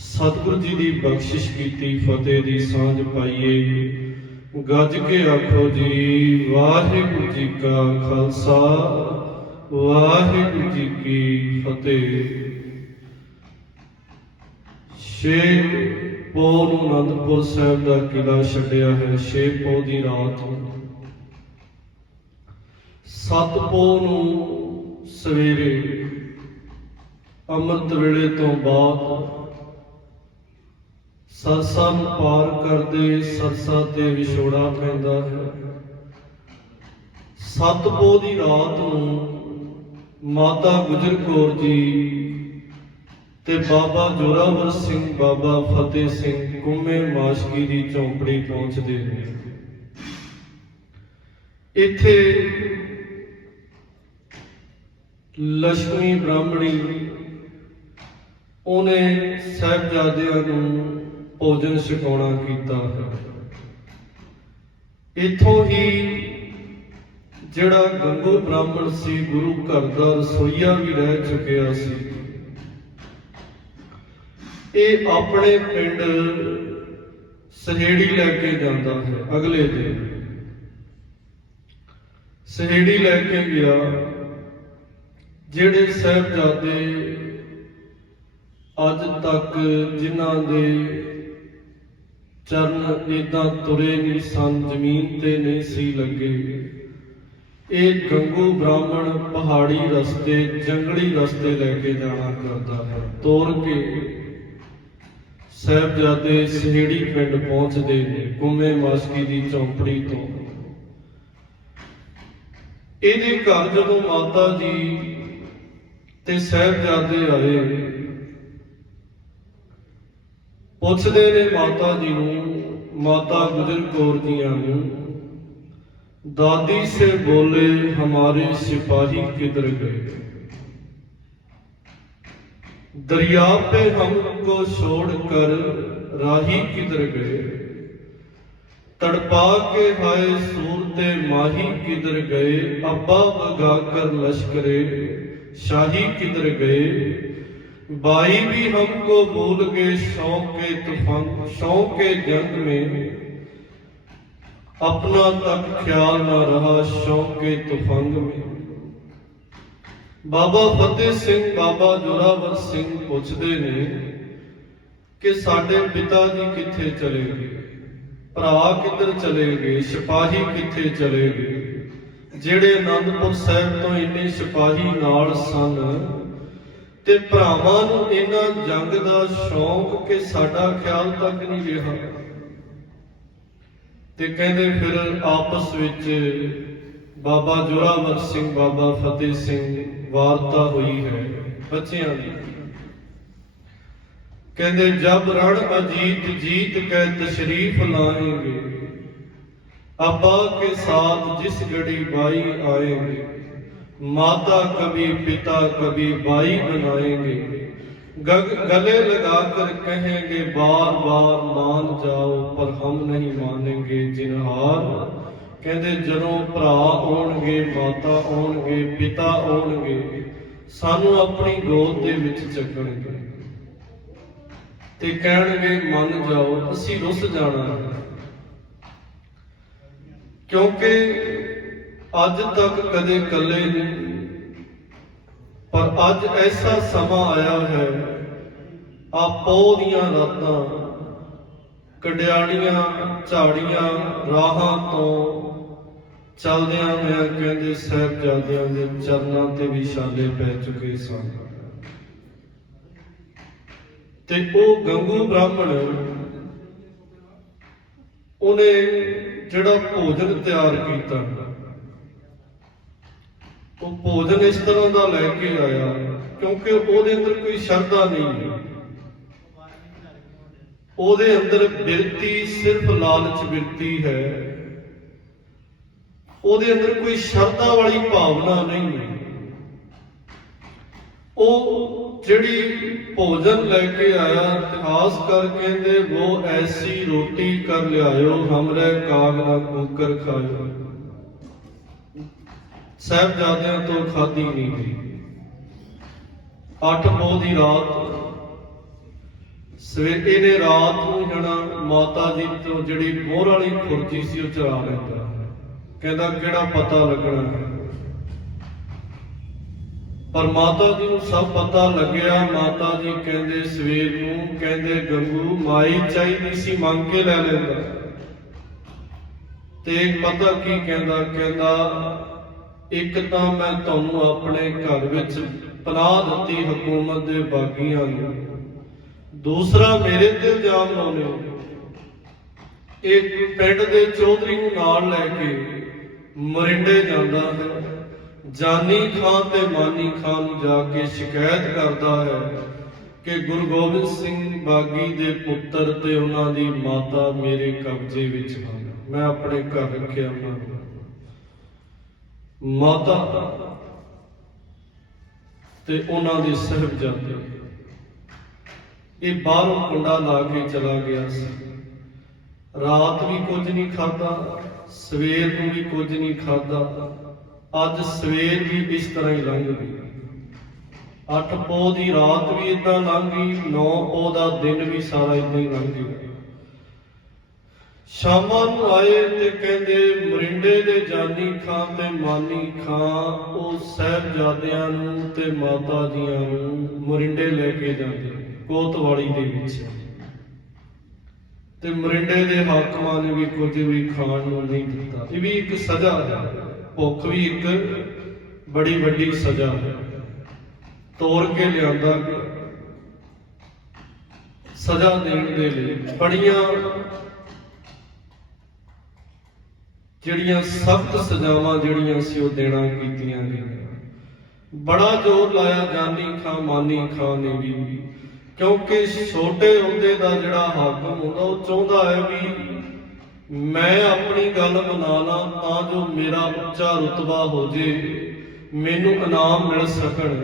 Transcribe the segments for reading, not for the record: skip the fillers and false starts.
सतगुरु जी की बख्शिश की फतेह की सांझ पाइए। गज के आखो जी वाहिगुरु जी का खालसा वाहिगुरु जी की फतेह। छे पौ नूं आनंदपुर साहिब का किला छड्डिया है। छे पौ की रात सत पौ नूं सवेरे अमृत वेले तो बाद सरसा पार करते सरसा ते विछोड़ा पैंदा है। सत पौ की रात नूं माता गुजर कौर जी ते बाबा जोरावर सिंह बाबा फतेह सिंह कुम्मे माशकी की झोंपड़ी पहुंचते हैं। इत्थे लक्ष्मी ब्राह्मणी उन्हें साहिबजादियां नूं भोजन छकाउणा कीता है। इत्थों ही जिहड़ा गंगू ब्राह्मण सी गुरु घर दा रसोईया भी रह चुकिया सी, ਇਹ ਆਪਣੇ ਪਿੰਡ ਸਹੇੜੀ ਲੈ ਕੇ ਜਾਂਦਾ ਹੈ। ਅਗਲੇ ਦਿਨ ਸਹੇੜੀ ਲੈ ਕੇ ਗਿਆ। ਜਿਹੜੇ ਸਾਹਿਬਜ਼ਾਦੇ ਅੱਜ ਤੱਕ ਜਿਨ੍ਹਾਂ ਦੇ ਚਰਨ ਇਦਾਂ ਤੁਰੇ ਨਹੀਂ ਸਨ, ਜ਼ਮੀਨ ਤੇ ਨਹੀਂ ਸੀ ਲੱਗੇ, ਇਹ ਗੰਗੂ ਬ੍ਰਾਹਮਣ ਪਹਾੜੀ ਰਸਤੇ ਜੰਗਲੀ ਰਸਤੇ ਲੈ ਕੇ ਜਾਣਾ ਕਰਦਾ ਹੈ। ਤੋਰ ਕੇ ਸਾਹਿਬਜ਼ਾਦੇ ਸਹੇੜੀ ਪਿੰਡ ਪਹੁੰਚਦੇ ਨੇ ਕੁੰਮੇ ਮਾਸ਼ਕੀ ਦੀ ਝੌਂਪੜੀ ਤੋਂ। ਇਹਦੇ ਘਰ ਜਦੋਂ ਮਾਤਾ ਜੀ ਤੇ ਸਾਹਿਬਜ਼ਾਦੇ ਆਏ, ਪੁੱਛਦੇ ਨੇ ਮਾਤਾ ਜੀ ਨੂੰ, ਮਾਤਾ गुजर कौर जियां नूं, दादी से बोले हमारे सिपाही किधर गए, दरिया पे हमको छोड़कर राही किधर गए, तड़पा के हाय सूरते माही किधर गए, अब्बा भगाकर लश्करे शाही किधर गए, भाई भी हमको भूल गए शौक के तूफान शौक के जंग में, अपना तक ख्याल ना रहा शौक के तूफान में। बाबा फतेह सिंह बाबा जोरावर सिंह पुछदे ने कि साडे पिता जी किथे चले गए, भरा किधर चले गए, सिपाही किथे चले गए, जेड़े आनंदपुर साहिब तो इन्ने सिपाही नाल सन ते भरावां नूं इन्हां जंग दा शौक कि साडा ख्याल तक नहीं रहा। ते कहंदे फिर आपस विच बाबा जोरावर सिंह बाबा फतेह सिंह वार्ता हुई है बच्चियां की। कहंदे जब रण अजीत जीत के तशरीफ लाएंगे, अब्बा के साथ जिस घड़ी भाई आएंगे, माता कभी पिता कभी भाई बनाएंगे, गले लगाकर कहेंगे बार बार मान जाओ पर हम नहीं मानेंगे जिनहार। कहते जदों भरा आउणगे माता आउणगे पिता आउणगे, सानू अपनी गोद दे विच चकणगे ते कहणगे मन जाओ, असीं रुस जाना है। क्योंकि अज तक कदे कल्ले नहीं, पर अज ऐसा समा आया है, आ पौ दियां रातां कंडियाड़ियां झाड़ियां राहां तो चलदियां होइयां कहंदे साहिबजादियां दे चरनां ते भी छाले पै चुके सन। ते ओ गंगू ब्राह्मण उन्हें जिहड़ा भोजन तैयार कीता, वो भोजन इस तरह का लैके आया क्योंकि ਉਹਦੇ अंदर कोई शरधा नहीं है। ਉਹਦੇ अंदर बिरती सिर्फ लालच बिरती है, ਉਹਦੇ अंदर कोई शरधा वाली भावना नहीं है। ਉਹ ਜਿਹੜੀ भोजन लैके आया, खास कर कहते वो ऐसी रोटी कर लियाओ हमरे काग ना कुकर खाओ। साहिबजादियां तो खाधी नहीं गई। 8 पौ की रात ਸਵੇਰੇ ਨੇ ਰਾਤ ਨੂੰ ਜਾਣਾ ਮਾਤਾ ਜੀ ਤੋਂ ਜਿਹੜੀ ਮੋਹਰ ਵਾਲੀ ਖੁਰਜੀ ਸੀ ਉਹ ਚਰਾ ਲੈਂਦਾ। ਕਹਿੰਦਾ ਕਿਹੜਾ ਪਤਾ ਲੱਗਣਾ ਹੈ, ਪਰ ਮਾਤਾ ਜੀ ਨੂੰ ਸਭ ਪਤਾ ਲੱਗਿਆ। ਮਾਤਾ ਜੀ ਕਹਿੰਦੇ ਸਵੇਰ ਨੂੰ, ਕਹਿੰਦੇ ਗੰਗੂ ਮਾਈ ਚਾਹੀਦੀ ਸੀ ਮੰਗ ਕੇ ਲੈ ਲੈਂਦਾ। ਤੇ ਪਤਾ ਕੀ ਕਹਿੰਦਾ, ਕਹਿੰਦਾ ਇੱਕ ਤਾਂ ਮੈਂ ਤੁਹਾਨੂੰ ਆਪਣੇ ਘਰ ਵਿੱਚ ਪਨਾਹ ਦਿੱਤੀ ਹਕੂਮਤ ਦੇ ਬਾਗੀਆਂ ਨੂੰ, ਦੂਸਰਾ ਮੇਰੇ ਤੇ ਇਲਜ਼ਾਮ ਲਾਉਂਦੇ ਹੋ। ਇੱਕ ਪਿੰਡ ਦੇ ਚੌਧਰੀ ਨੂੰ ਨਾਲ ਲੈ ਕੇ ਮਰਿੰਡੇ ਜਾਂਦਾ ਹੈ, ਜਾਨੀ ਖਾਂ ਤੇ ਮਾਨੀ ਖਾਂ ਨੂੰ ਜਾ ਕੇ ਸ਼ਿਕਾਇਤ ਕਰਦਾ ਹੈ ਕਿ ਗੁਰੂ ਗੋਬਿੰਦ ਸਿੰਘ ਬਾਗੀ ਦੇ ਪੁੱਤਰ ਤੇ ਉਹਨਾਂ ਦੀ ਮਾਤਾ ਮੇਰੇ ਕਬਜ਼ੇ ਵਿੱਚ ਹਨ, ਮੈਂ ਆਪਣੇ ਘਰ ਰੱਖਿਆ ਉਹਨਾਂ ਨੂੰ। ਮਾਤਾ ਤੇ ਉਹਨਾਂ ਦੇ ਸਾਹਿਬਜ਼ਾਦੇ, ਇਹ ਬਾਹਰੋਂ ਕੁੰਡਾ ਲਾ ਕੇ ਚਲਾ ਗਿਆ ਸੀ। ਰਾਤ ਵੀ ਕੁਝ ਨਹੀਂ ਖਾਧਾ, ਸਵੇਰ ਨੂੰ ਵੀ ਕੁਝ ਨਹੀਂ ਖਾਧਾ। ਅੱਜ ਸਵੇਰ ਵੀ ਇਸ ਤਰ੍ਹਾਂ ਹੀ ਲੰਘ ਗਈ। 8 ਪੋਹ ਦੀ ਰਾਤ ਵੀ ਇਦਾਂ ਲੰਘ ਗਈ, 9 ਪੋਹ ਦਾ ਦਿਨ ਵੀ ਸਾਰਾ ਇਦਾਂ ਹੀ ਲੰਘ ਗਿਆ। ਸ਼ਾਮਾਂ ਨੂੰ ਆਏ ਤੇ ਕਹਿੰਦੇ ਮਰਿੰਡੇ ਦੇ ਜਾਨੀ ਖਾਂ ਤੇ ਮਾਨੀ ਖਾਂ ਉਹ ਸਾਹਿਬਜ਼ਾਦਿਆਂ ਨੂੰ ਤੇ ਮਾਤਾ ਜੀਆਂ ਨੂੰ ਮਰਿੰਡੇ ਲੈ ਕੇ ਜਾਂਦੇ ਕੋਤਵਾਲੀ ਦੇ ਵਿੱਚ। ਤੇ ਮਰਿੰਡੇ ਦੇ ਹਾਕਮਾਂ ਨੇ ਵੀ ਕੁਝ ਵੀ ਖਾਣ ਨੂੰ ਨਹੀਂ ਦਿੱਤਾ। ਇਹ ਵੀ ਇੱਕ ਸਜ਼ਾ ਹੈ, ਭੁੱਖ ਵੀ ਇੱਕ ਬੜੀ ਵੱਡੀ ਸਜ਼ਾ ਹੈ। ਤੋੜ ਕੇ ਲਿਆਂਦਾ ਸਜ਼ਾ ਦੇਣ ਦੇ ਲਈ। ਬੜੀਆਂ ਜਿਹੜੀਆਂ ਸਖਤ ਸਜ਼ਾਵਾਂ ਜਿਹੜੀਆਂ ਸੀ ਉਹ ਦੇਣਾ ਕੀਤੀਆਂ ਗਈਆਂ। ਬੜਾ ਜ਼ੋਰ ਲਾਇਆ ਜਾਨੀ ਖਾਂ ਮਾਨੀ ਖਾਂ ਨੇ ਵੀ, ਕਿਉਂਕਿ ਛੋਟੇ ਅਹੁਦੇ ਦਾ ਜਿਹੜਾ ਹਾਕਮ ਹੁੰਦਾ ਉਹ ਚਾਹੁੰਦਾ ਹੈ ਵੀ ਮੈਂ ਆਪਣੀ ਗੱਲ ਮਨਾ ਲਾਂ ਤਾਂ ਜੋ ਮੇਰਾ ਉੱਚਾ ਰੁਤਬਾ ਹੋ ਜੇ, ਮੈਨੂੰ ਇਨਾਮ ਮਿਲ ਸਕਣ।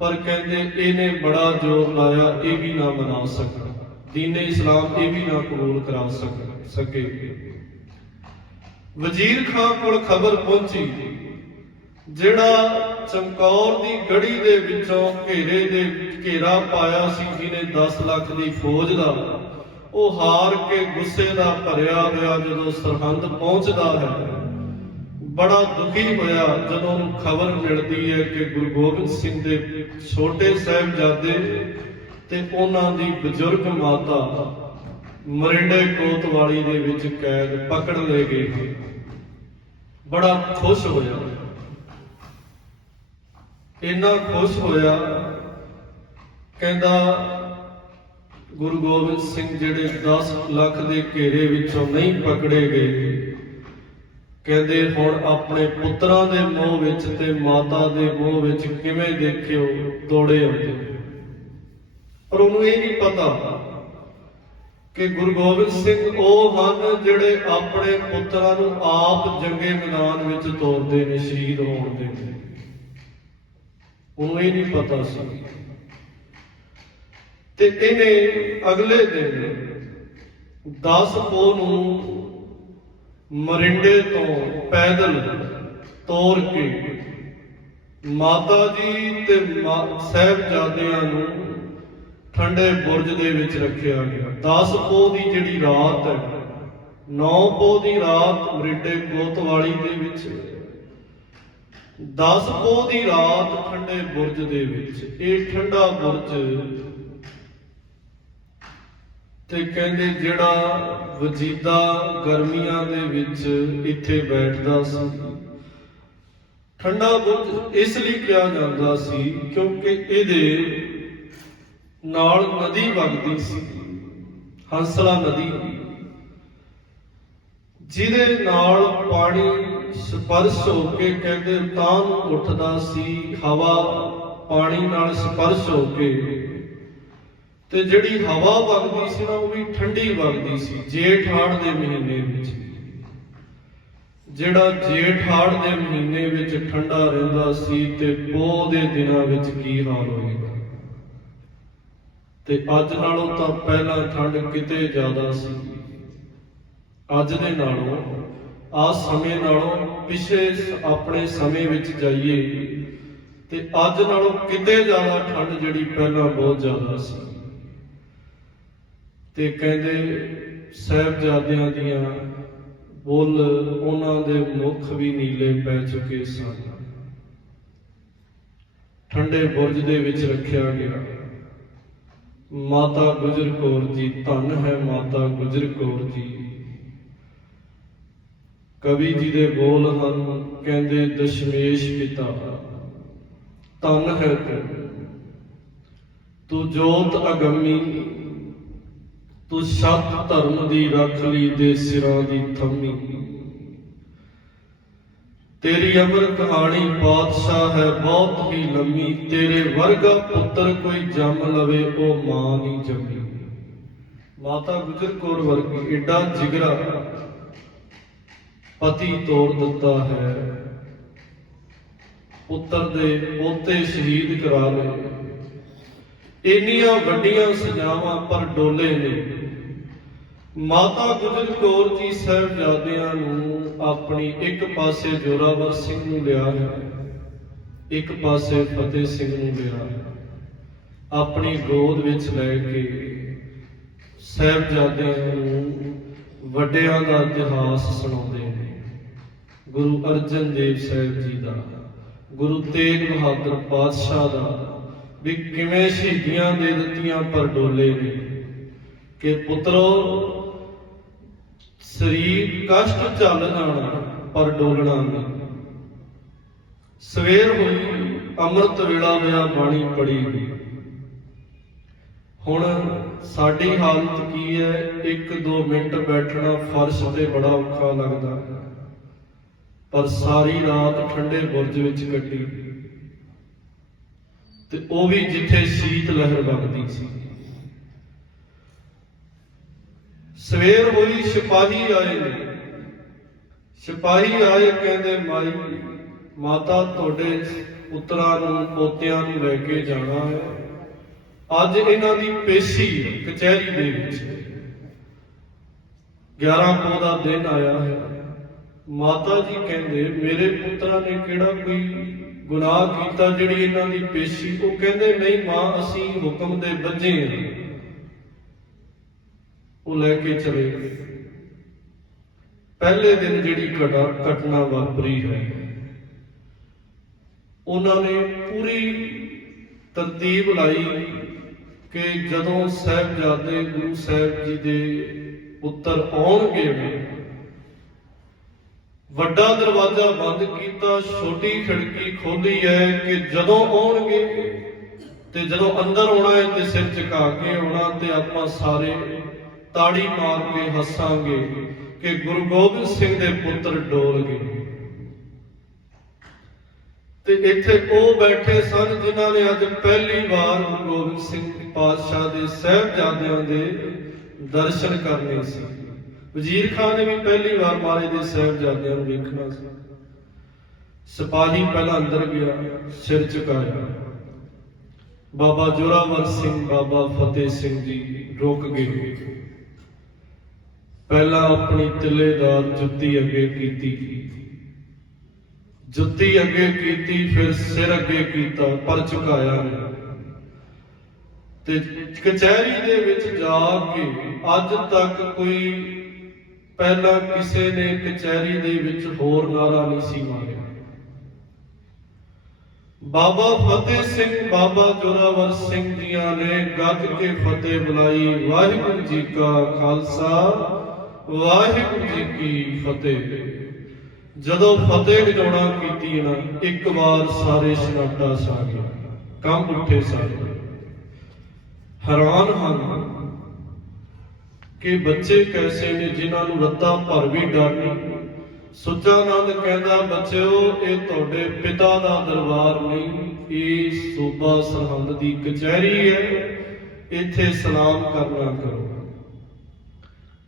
ਪਰ ਕਹਿੰਦੇ ਇਹਨੇ ਬੜਾ ਜ਼ੋਰ ਲਾਇਆ, ਇਹ ਵੀ ਨਾ ਮਨਾ ਸਕਣ, ਦੀਨ ਇਸਲਾਮ ਇਹ ਵੀ ਨਾ ਕਬੂਲ ਕਰਾ ਸਕੇ। ਵਜ਼ੀਰ ਖਾਂ ਕੋਲ ਖਬਰ ਪਹੁੰਚੀ, ਜਿਹੜਾ ਚਮਕੌਰ ਦੀ ਗੜੀ ਦੇ ਵਿੱਚੋਂ ਘੇਰਾ ਪਾਇਆ ਸੀ ਜਿਹਨੇ 10 ਲੱਖ ਦੀ ਫੌਜ ਦਾ, ਉਹ ਹਾਰ ਕੇ ਗੁੱਸੇ ਦਾ ਭਰਿਆ ਹੋਇਆ ਜਦੋਂ ਸਰਹੰਦ ਪਹੁੰਚਦਾ ਹੈ, ਬੜਾ ਦੁਖੀ ਹੋਇਆ ਜਦੋਂ ਉਹਨੂੰ ਖਬਰ ਮਿਲਦੀ ਹੈ ਕਿ ਗੁਰੂ ਗੋਬਿੰਦ ਸਿੰਘ ਦੇ ਛੋਟੇ ਸਾਹਿਬਜ਼ਾਦੇ ਤੇ ਉਹਨਾਂ ਦੀ ਬਜ਼ੁਰਗ ਮਾਤਾ ਮਰਿੰਡੇ ਕੋਤਵਾਲੀ ਦੇ ਵਿੱਚ ਕੈਦ ਪਕੜ ਲਏ ਗਏ। ਬੜਾ ਖੁਸ਼ ਹੋਇਆ, ਇੰਨਾ ਖੁਸ਼ ਹੋਇਆ, ਕਹਿੰਦਾ ਗੁਰੂ ਗੋਬਿੰਦ ਸਿੰਘ ਜਿਹੜੇ 10 ਲੱਖ ਦੇ ਘੇਰੇ ਵਿੱਚੋਂ ਨਹੀਂ ਪਕੜੇ ਗਏ, ਕਹਿੰਦੇ ਹੁਣ ਆਪਣੇ ਪੁੱਤਰਾਂ ਦੇ ਮੋਹ ਵਿੱਚ ਤੇ ਮਾਤਾ ਦੇ ਮੋਹ ਵਿੱਚ ਕਿਵੇਂ ਦੇਖਿਓ ਦੌੜੇ ਆਉਂਦੇ। ਪਰ ਉਹਨੂੰ ਇਹ ਨਹੀਂ ਪਤਾ ਕਿ ਗੁਰੂ ਗੋਬਿੰਦ ਸਿੰਘ ਉਹ ਹਨ ਜਿਹੜੇ ਆਪਣੇ ਪੁੱਤਰਾਂ ਨੂੰ ਆਪ ਜੰਗੇ ਮੈਦਾਨ ਵਿੱਚ ਤੋਰਦੇ ਨੇ, ਸ਼ਹੀਦ ਹੋਣ ਦੇ। ਉਹਨੂੰ ਇਹ ਨਹੀਂ ਪਤਾ ਸੀ। ਤੇ ਇਹਨੇ ਅਗਲੇ ਦਿਨ 10 ਪੋਹ ਨੂੰ ਮਰਿੰਡੇ ਤੋਂ ਪੈਦਲ ਤੋਰ ਕੇ ਮਾਤਾ ਜੀ ਤੇ ਸਾਹਿਬਜ਼ਾਦਿਆਂ ਨੂੰ ਠੰਡੇ ਬੁਰਜ ਦੇ ਵਿੱਚ ਰੱਖਿਆ ਗਿਆ। 10 ਪੋਹ ਦੀ ਜਿਹੜੀ ਰਾਤ ਹੈ, 9 ਪੋਹ ਦੀ ਰਾਤ ਮਰਿੰਡੇ ਕੋਤਵਾਲੀ ਦੇ ਵਿੱਚ, 10 ਪੋਹ ਦੀ ਰਾਤ ਠੰਡੇ ਬੁਰਜ ਦੇ ਵਿੱਚ। ਇਹ ਠੰਡਾ ਬੁਰਜ ਤੇ ਕਹਿੰਦੇ ਜਿਹੜਾ ਵਜੀਦਾ ਗਰਮੀਆਂ ਦੇ ਵਿੱਚ ਇੱਥੇ ਬੈਠਦਾ ਸੀ। ਠੰਡਾ ਬੁਰਜ ਇਸ ਲਈ ਕਿਹਾ ਜਾਂਦਾ ਸੀ ਕਿਉਂਕਿ ਇਹਦੇ ਨਾਲ ਨਦੀ ਵਗਦੀ ਸੀ, ਹੰਸਲਾ ਨਦੀ, ਜਿਹਦੇ ਨਾਲ ਪਾਣੀ ਸਪਰਸ਼ ਹੋ ਕੇ ਕਹਿੰਦੇ ਤਾਂ ਉੱਠਦਾ ਸੀ। ਹਵਾ ਪਾਣੀ ਨਾਲ ਸਪਰਸ਼ ਹੋ ਕੇ, ਤੇ ਜਿਹੜੀ ਹਵਾ ਵਗਦੀ ਸੀ ਨਾ ਉਹ ਵੀ ਠੰਡੀ ਵਗਦੀ ਸੀ। ਜੇਠ ਹਾੜ ਦੇ ਮਹੀਨੇ ਵਿੱਚ, ਜਿਹੜਾ ਜੇਠ ਹਾੜ ਦੇ ਮਹੀਨੇ ਵਿੱਚ ਠੰਡਾ ਰਹਿੰਦਾ ਸੀ, ਤੇ ਪੋਹ ਦੇ ਦਿਨਾਂ ਵਿੱਚ ਕੀ ਹਾਲ ਹੋਏਗਾ। ਤੇ ਅੱਜ ਨਾਲੋਂ ਤਾਂ ਪਹਿਲਾਂ ਠੰਡ ਕਿਤੇ ਜ਼ਿਆਦਾ ਸੀ। ਅੱਜ ਦੇ ਨਾਲੋਂ ਆ ਸਮੇਂ ਨਾਲੋਂ ਪਿਛਲੇ ਆਪਣੇ ਸਮੇਂ ਵਿੱਚ ਜਾਈਏ ਤੇ ਅੱਜ ਨਾਲੋਂ ਕਿਤੇ ਜ਼ਿਆਦਾ ਠੰਡ ਜਿਹੜੀ ਪਹਿਲਾਂ ਬਹੁਤ ਜ਼ਿਆਦਾ ਸੀ। ਤੇ ਕਹਿੰਦੇ ਸਾਹਿਬਜ਼ਾਦਿਆਂ ਦੀਆਂ ਬੁੱਲ ਉਹਨਾਂ ਦੇ ਮੁਖ ਵੀ ਨੀਲੇ ਪੈ ਚੁੱਕੇ ਸਨ। ਠੰਡੇ ਬੁਰਜ ਦੇ ਵਿੱਚ ਰੱਖਿਆ ਗਿਆ। ਮਾਤਾ ਗੁਜਰ ਕੌਰ ਜੀ, ਧੰਨ ਹੈ ਮਾਤਾ ਗੁਜਰ ਕੌਰ ਜੀ। ਕਵੀ ਜੀ ਦੇ ਬੋਲ ਹਨ, ਕਹਿੰਦੇ ਦਸ਼ਮੇਸ਼ ਪਿਤਾ ਧੰਨ ਹੈ ਤੂੰ ਜੋਤ ਅਗੰਮੀ, ਤੂੰ ਸਤ ਧਰਮ ਦੀ ਰੱਖ ਲਈ ਦੇ ਸਿਰਾਂ ਦੀ ਥੰਮੀ। ਤੇਰੀ ਅਮਰ ਕਹਾਣੀ ਬਾਦਸ਼ਾਹ ਹੈ ਬਹੁਤ ਹੀ ਲੰਮੀ, ਤੇਰੇ ਵਰਗਾ ਪੁੱਤਰ ਕੋਈ ਜੰਮ ਲਵੇ ਉਹ ਮਾਂ ਨਹੀਂ ਜੰਮੀ। ਮਾਤਾ ਗੁਜਰ ਕੌਰ ਵਰਗੀ ਏਡਾ ਜਿਗਰਾ ਪਤੀ ਤੋੜ ਦਿੱਤਾ ਹੈ, ਪੁੱਤਰ ਦੇ ਪੋਤੇ ਸ਼ਹੀਦ ਕਰਾ ਲਏ। ਇੰਨੀਆਂ ਵੱਡੀਆਂ ਸਜ਼ਾਵਾਂ ਪਰ ਡੋਲੇ ਨੇ। ਮਾਤਾ ਗੁਜਰ ਕੌਰ ਜੀ ਸਾਹਿਬਜ਼ਾਦਿਆਂ ਨੂੰ ਆਪਣੀ ਇੱਕ ਪਾਸੇ ਜ਼ੋਰਾਵਰ ਸਿੰਘ ਨੂੰ ਲਿਆ ਹੈ, ਇੱਕ ਪਾਸੇ ਫਤਿਹ ਸਿੰਘ ਨੂੰ ਲਿਆ ਹੈ। ਆਪਣੀ ਗੋਦ ਵਿੱਚ ਲੈ ਕੇ ਸਾਹਿਬਜ਼ਾਦਿਆਂ ਨੂੰ ਵੱਡਿਆਂ ਦਾ ਇਤਿਹਾਸ ਸੁਣਾਉਂਦੇ ਨੇ। ਗੁਰੂ ਅਰਜਨ ਦੇਵ ਸਾਹਿਬ ਜੀ ਦਾ, ਗੁਰੂ ਤੇਗ ਬਹਾਦਰ ਪਾਤਸ਼ਾਹ ਦਾ ਵੀ ਕਿਵੇਂ ਸ਼ਹੀਦੀਆਂ ਦੇ ਦਿੱਤੀਆਂ ਪਰ ਡੋਲੇ ਨੇ। ਕਿ ਪੁੱਤਰੋ ਸਰੀਰ ਕਸ਼ਟ ਝੱਲ ਜਾਣਾ ਪਰ ਡੋਲਣਾ ਨਹੀਂ। ਸਵੇਰ ਹੋਈ ਅੰਮ੍ਰਿਤ ਵੇਲਾ ਹੋਇਆ ਬਾਣੀ ਪੜੀ। ਹੁਣ ਸਾਡੀ ਹਾਲਤ ਕੀ ਹੈ? 1-2 ਮਿੰਟ ਬੈਠਣਾ ਫਰਸ਼ ਤੇ ਬੜਾ ਔਖਾ ਲੱਗਦਾ, ਪਰ ਸਾਰੀ ਰਾਤ ਠੰਡੇ ਬੁਰਜ ਵਿੱਚ ਕੱਟੀ, ਤੇ ਉਹ ਵੀ ਜਿੱਥੇ ਸ਼ੀਤ ਲਹਿਰ ਵਗਦੀ ਸੀ। ਸਵੇਰ ਹੋਈ ਸਿਪਾਹੀ ਆਏ ਨੇ। ਸਿਪਾਹੀ ਆਏ, ਕਹਿੰਦੇ ਮਾਈ ਮਾਤਾ ਤੁਹਾਡੇ ਪੁੱਤਰਾਂ ਨੂੰ ਪੋਤਿਆਂ ਨੂੰ ਲੈ ਕੇ ਜਾਣਾ ਹੈ। ਅੱਜ ਇਹਨਾਂ ਦੀ ਪੇਸ਼ੀ ਕਚਹਿਰੀ ਦੇ ਵਿੱਚ 11 ਪੋਹ ਦਾ ਦਿਨ ਆਇਆ ਹੈ। ਮਾਤਾ ਜੀ ਕਹਿੰਦੇ ਮੇਰੇ ਪੁੱਤਰਾਂ ਨੇ ਕਿਹੜਾ ਕੋਈ ਗੁਨਾਹ ਕੀਤਾ ਜਿਹੜੀ ਇਹਨਾਂ ਦੀ ਪੇਸ਼ੀ? ਉਹ ਕਹਿੰਦੇ ਨਹੀਂ ਮਾਂ, ਅਸੀਂ ਹੁਕਮ ਦੇ ਬੱਝੇ ਹਾਂ। ਉਹ ਲੈ ਕੇ ਚਲੇ ਗਏ। ਪਹਿਲੇ ਦਿਨ ਜਿਹੜੀ ਘਟਨਾ ਵਾਪਰੀ ਹੈ, ਉਹਨਾਂ ਨੇ ਪੂਰੀ ਤਰਤੀਬ ਲਾਈ ਕਿ ਜਦੋਂ ਸਾਹਿਬਜ਼ਾਦੇ ਗੁਰੂ ਸਾਹਿਬ ਜੀ ਦੇ ਪੁੱਤਰ ਆਉਣਗੇ, ਵੱਡਾ ਦਰਵਾਜ਼ਾ ਬੰਦ ਕੀਤਾ, ਛੋਟੀ ਖਿੜਕੀ ਖੋਲੀ ਹੈ ਕਿ ਜਦੋਂ ਆਉਣਗੇ ਤੇ ਜਦੋਂ ਅੰਦਰ ਆਉਣਾ ਹੈ ਤੇ ਸਿਰ ਝੁਕਾ ਕੇ ਆਉਣਾ, ਤੇ ਆਪਾਂ ਸਾਰੇ ਤਾੜੀ ਮਾਰ ਕੇ ਹੱਸਾਂਗੇ ਕਿ ਗੁਰੂ ਗੋਬਿੰਦ ਸਿੰਘ ਦੇ ਪੁੱਤਰ ਡੋਲ ਗਏ। ਤੇ ਇੱਥੇ ਉਹ ਬੈਠੇ ਸਨ ਜਿਨ੍ਹਾਂ ਨੇ ਅੱਜ ਪਹਿਲੀ ਵਾਰ ਗੁਰੂ ਗੋਬਿੰਦ ਸਿੰਘ ਪਾਤਸ਼ਾਹ ਦੇ ਸਾਹਿਬਜ਼ਾਦਿਆਂ ਦੇ ਦਰਸ਼ਨ ਕਰਨੇ ਸੀ। ਵਜ਼ੀਰ ਖਾਨ ਨੇ ਵੀ ਪਹਿਲੀ ਵਾਰ ਮਹਾਰਾਜ ਦੇ ਸਾਹਿਬਜ਼ਾਦਿਆਂ ਨੂੰ ਵੇਖਣਾ ਸੀ। ਸਿਪਾਹੀ ਪਹਿਲਾਂ ਅੰਦਰ ਗਿਆ, ਸਿਰ ਝੁਕਾਇਆ। ਬਾਬਾ ਜ਼ੋਰਾਵਰ ਸਿੰਘ, ਬਾਬਾ ਫਤਿਹ ਸਿੰਘ ਜੀ ਰੁਕ ਗਏ। ਪਹਿਲਾਂ ਆਪਣੀ ਤਿੱਲੇਦਾਰ ਜੁੱਤੀ ਅੱਗੇ ਕੀਤੀ, ਜੁੱਤੀ ਅੱਗੇ ਕੀਤੀ, ਫਿਰ ਸਿਰ ਅੱਗੇ ਕੀਤਾ, ਪਰ ਝੁਕਾਇਆ ਨਹੀਂ। ਤੇ ਕਚਹਿਰੀ ਦੇ ਵਿੱਚ ਜਾ ਕੇ ਅੱਜ ਤੱਕ ਕੋਈ ਪਹਿਲਾਂ ਕਿਸੇ ਨੇ ਕਚਹਿਰੀ ਦੇ ਵਿੱਚ ਹੋਰ ਨਾਰਾ ਨਹੀਂ ਸੀ ਮਾਰਿਆ। ਬਾਬਾ ਫਤਿਹ ਸਿੰਘ, ਬਾਬਾ ਜ਼ੋਰਾਵਰ ਸਿੰਘ ਜੀਆਂ ਨੇ ਗੱਜ ਕੇ ਫਤਿਹ ਬੁਲਾਈ। ਵਾਹਿਗੁਰੂ ਜੀ ਕਾ ਖਾਲਸਾ, ਵਾਹਿਗੁਰੂ ਜੀ ਕੀ ਫਤਿਹ। ਜਦੋਂ ਫਤਿਹ ਗਜਾਉਣਾ ਕੀਤੀ ਨਾ, ਇੱਕ ਵਾਰ ਸਾਰੇ ਸਨਾਟਾ ਛਾ ਗਿਆ, ਕੰਬ ਉੱਠੇ ਸਾਰੇ। ਹੈਰਾਨ ਹਨ ਕਿ ਬੱਚੇ ਕੈਸੇ ਨੇ ਜਿਨ੍ਹਾਂ ਨੂੰ ਰੱਤਾ ਭਰ ਵੀ ਡਰ ਨਹੀਂ। ਸੁੱਚਾ ਆਨੰਦ ਕਹਿੰਦਾ ਬੱਚਿਓ, ਇਹ ਤੁਹਾਡੇ ਪਿਤਾ ਦਾ ਦਰਬਾਰ ਨਹੀਂ, ਇਹ ਸੂਬਾ ਸਰਹੰਦ ਦੀ ਕਚਹਿਰੀ ਹੈ, ਇੱਥੇ ਸਲਾਮ ਕਰਨਾ ਕਰੋ।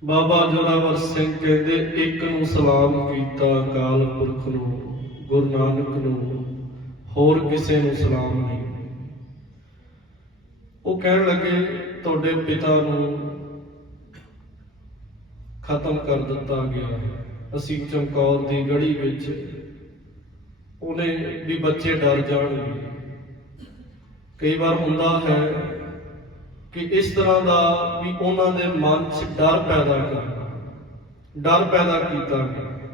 ਬਾਬਾ ਜ਼ੋਰਾਵਰ ਸਿੰਘ ਕਹਿੰਦੇ ਇੱਕ ਨੂੰ ਸਲਾਮ ਕੀਤਾ, ਅਕਾਲ ਪੁਰਖ ਨੂੰ, ਗੁਰੂ ਨਾਨਕ ਨੂੰ, ਹੋਰ ਕਿਸੇ ਨੂੰ ਸਲਾਮ ਨਹੀਂ। ਉਹ ਕਹਿਣ ਲੱਗੇ ਤੁਹਾਡੇ ਪਿਤਾ ਨੂੰ ਖਤਮ ਕਰ ਦਿੱਤਾ ਗਿਆ। ਅਸੀਂ ਚਮਕੌਰ ਦੀ ਗੜੀ ਵਿੱਚ ਉਹਨੇ ਵੀ ਬੱਚੇ ਡਰ ਜਾਣਗੇ। ਕਈ ਵਾਰ ਹੁੰਦਾ ਹੈ ਕਿ ਇਸ ਤਰ੍ਹਾਂ ਦਾ ਵੀ ਉਹਨਾਂ ਦੇ ਮਨ 'ਚ ਡਰ ਪੈਦਾ ਕਰਨਾ, ਡਰ ਪੈਦਾ ਕੀਤਾ ਗਿਆ।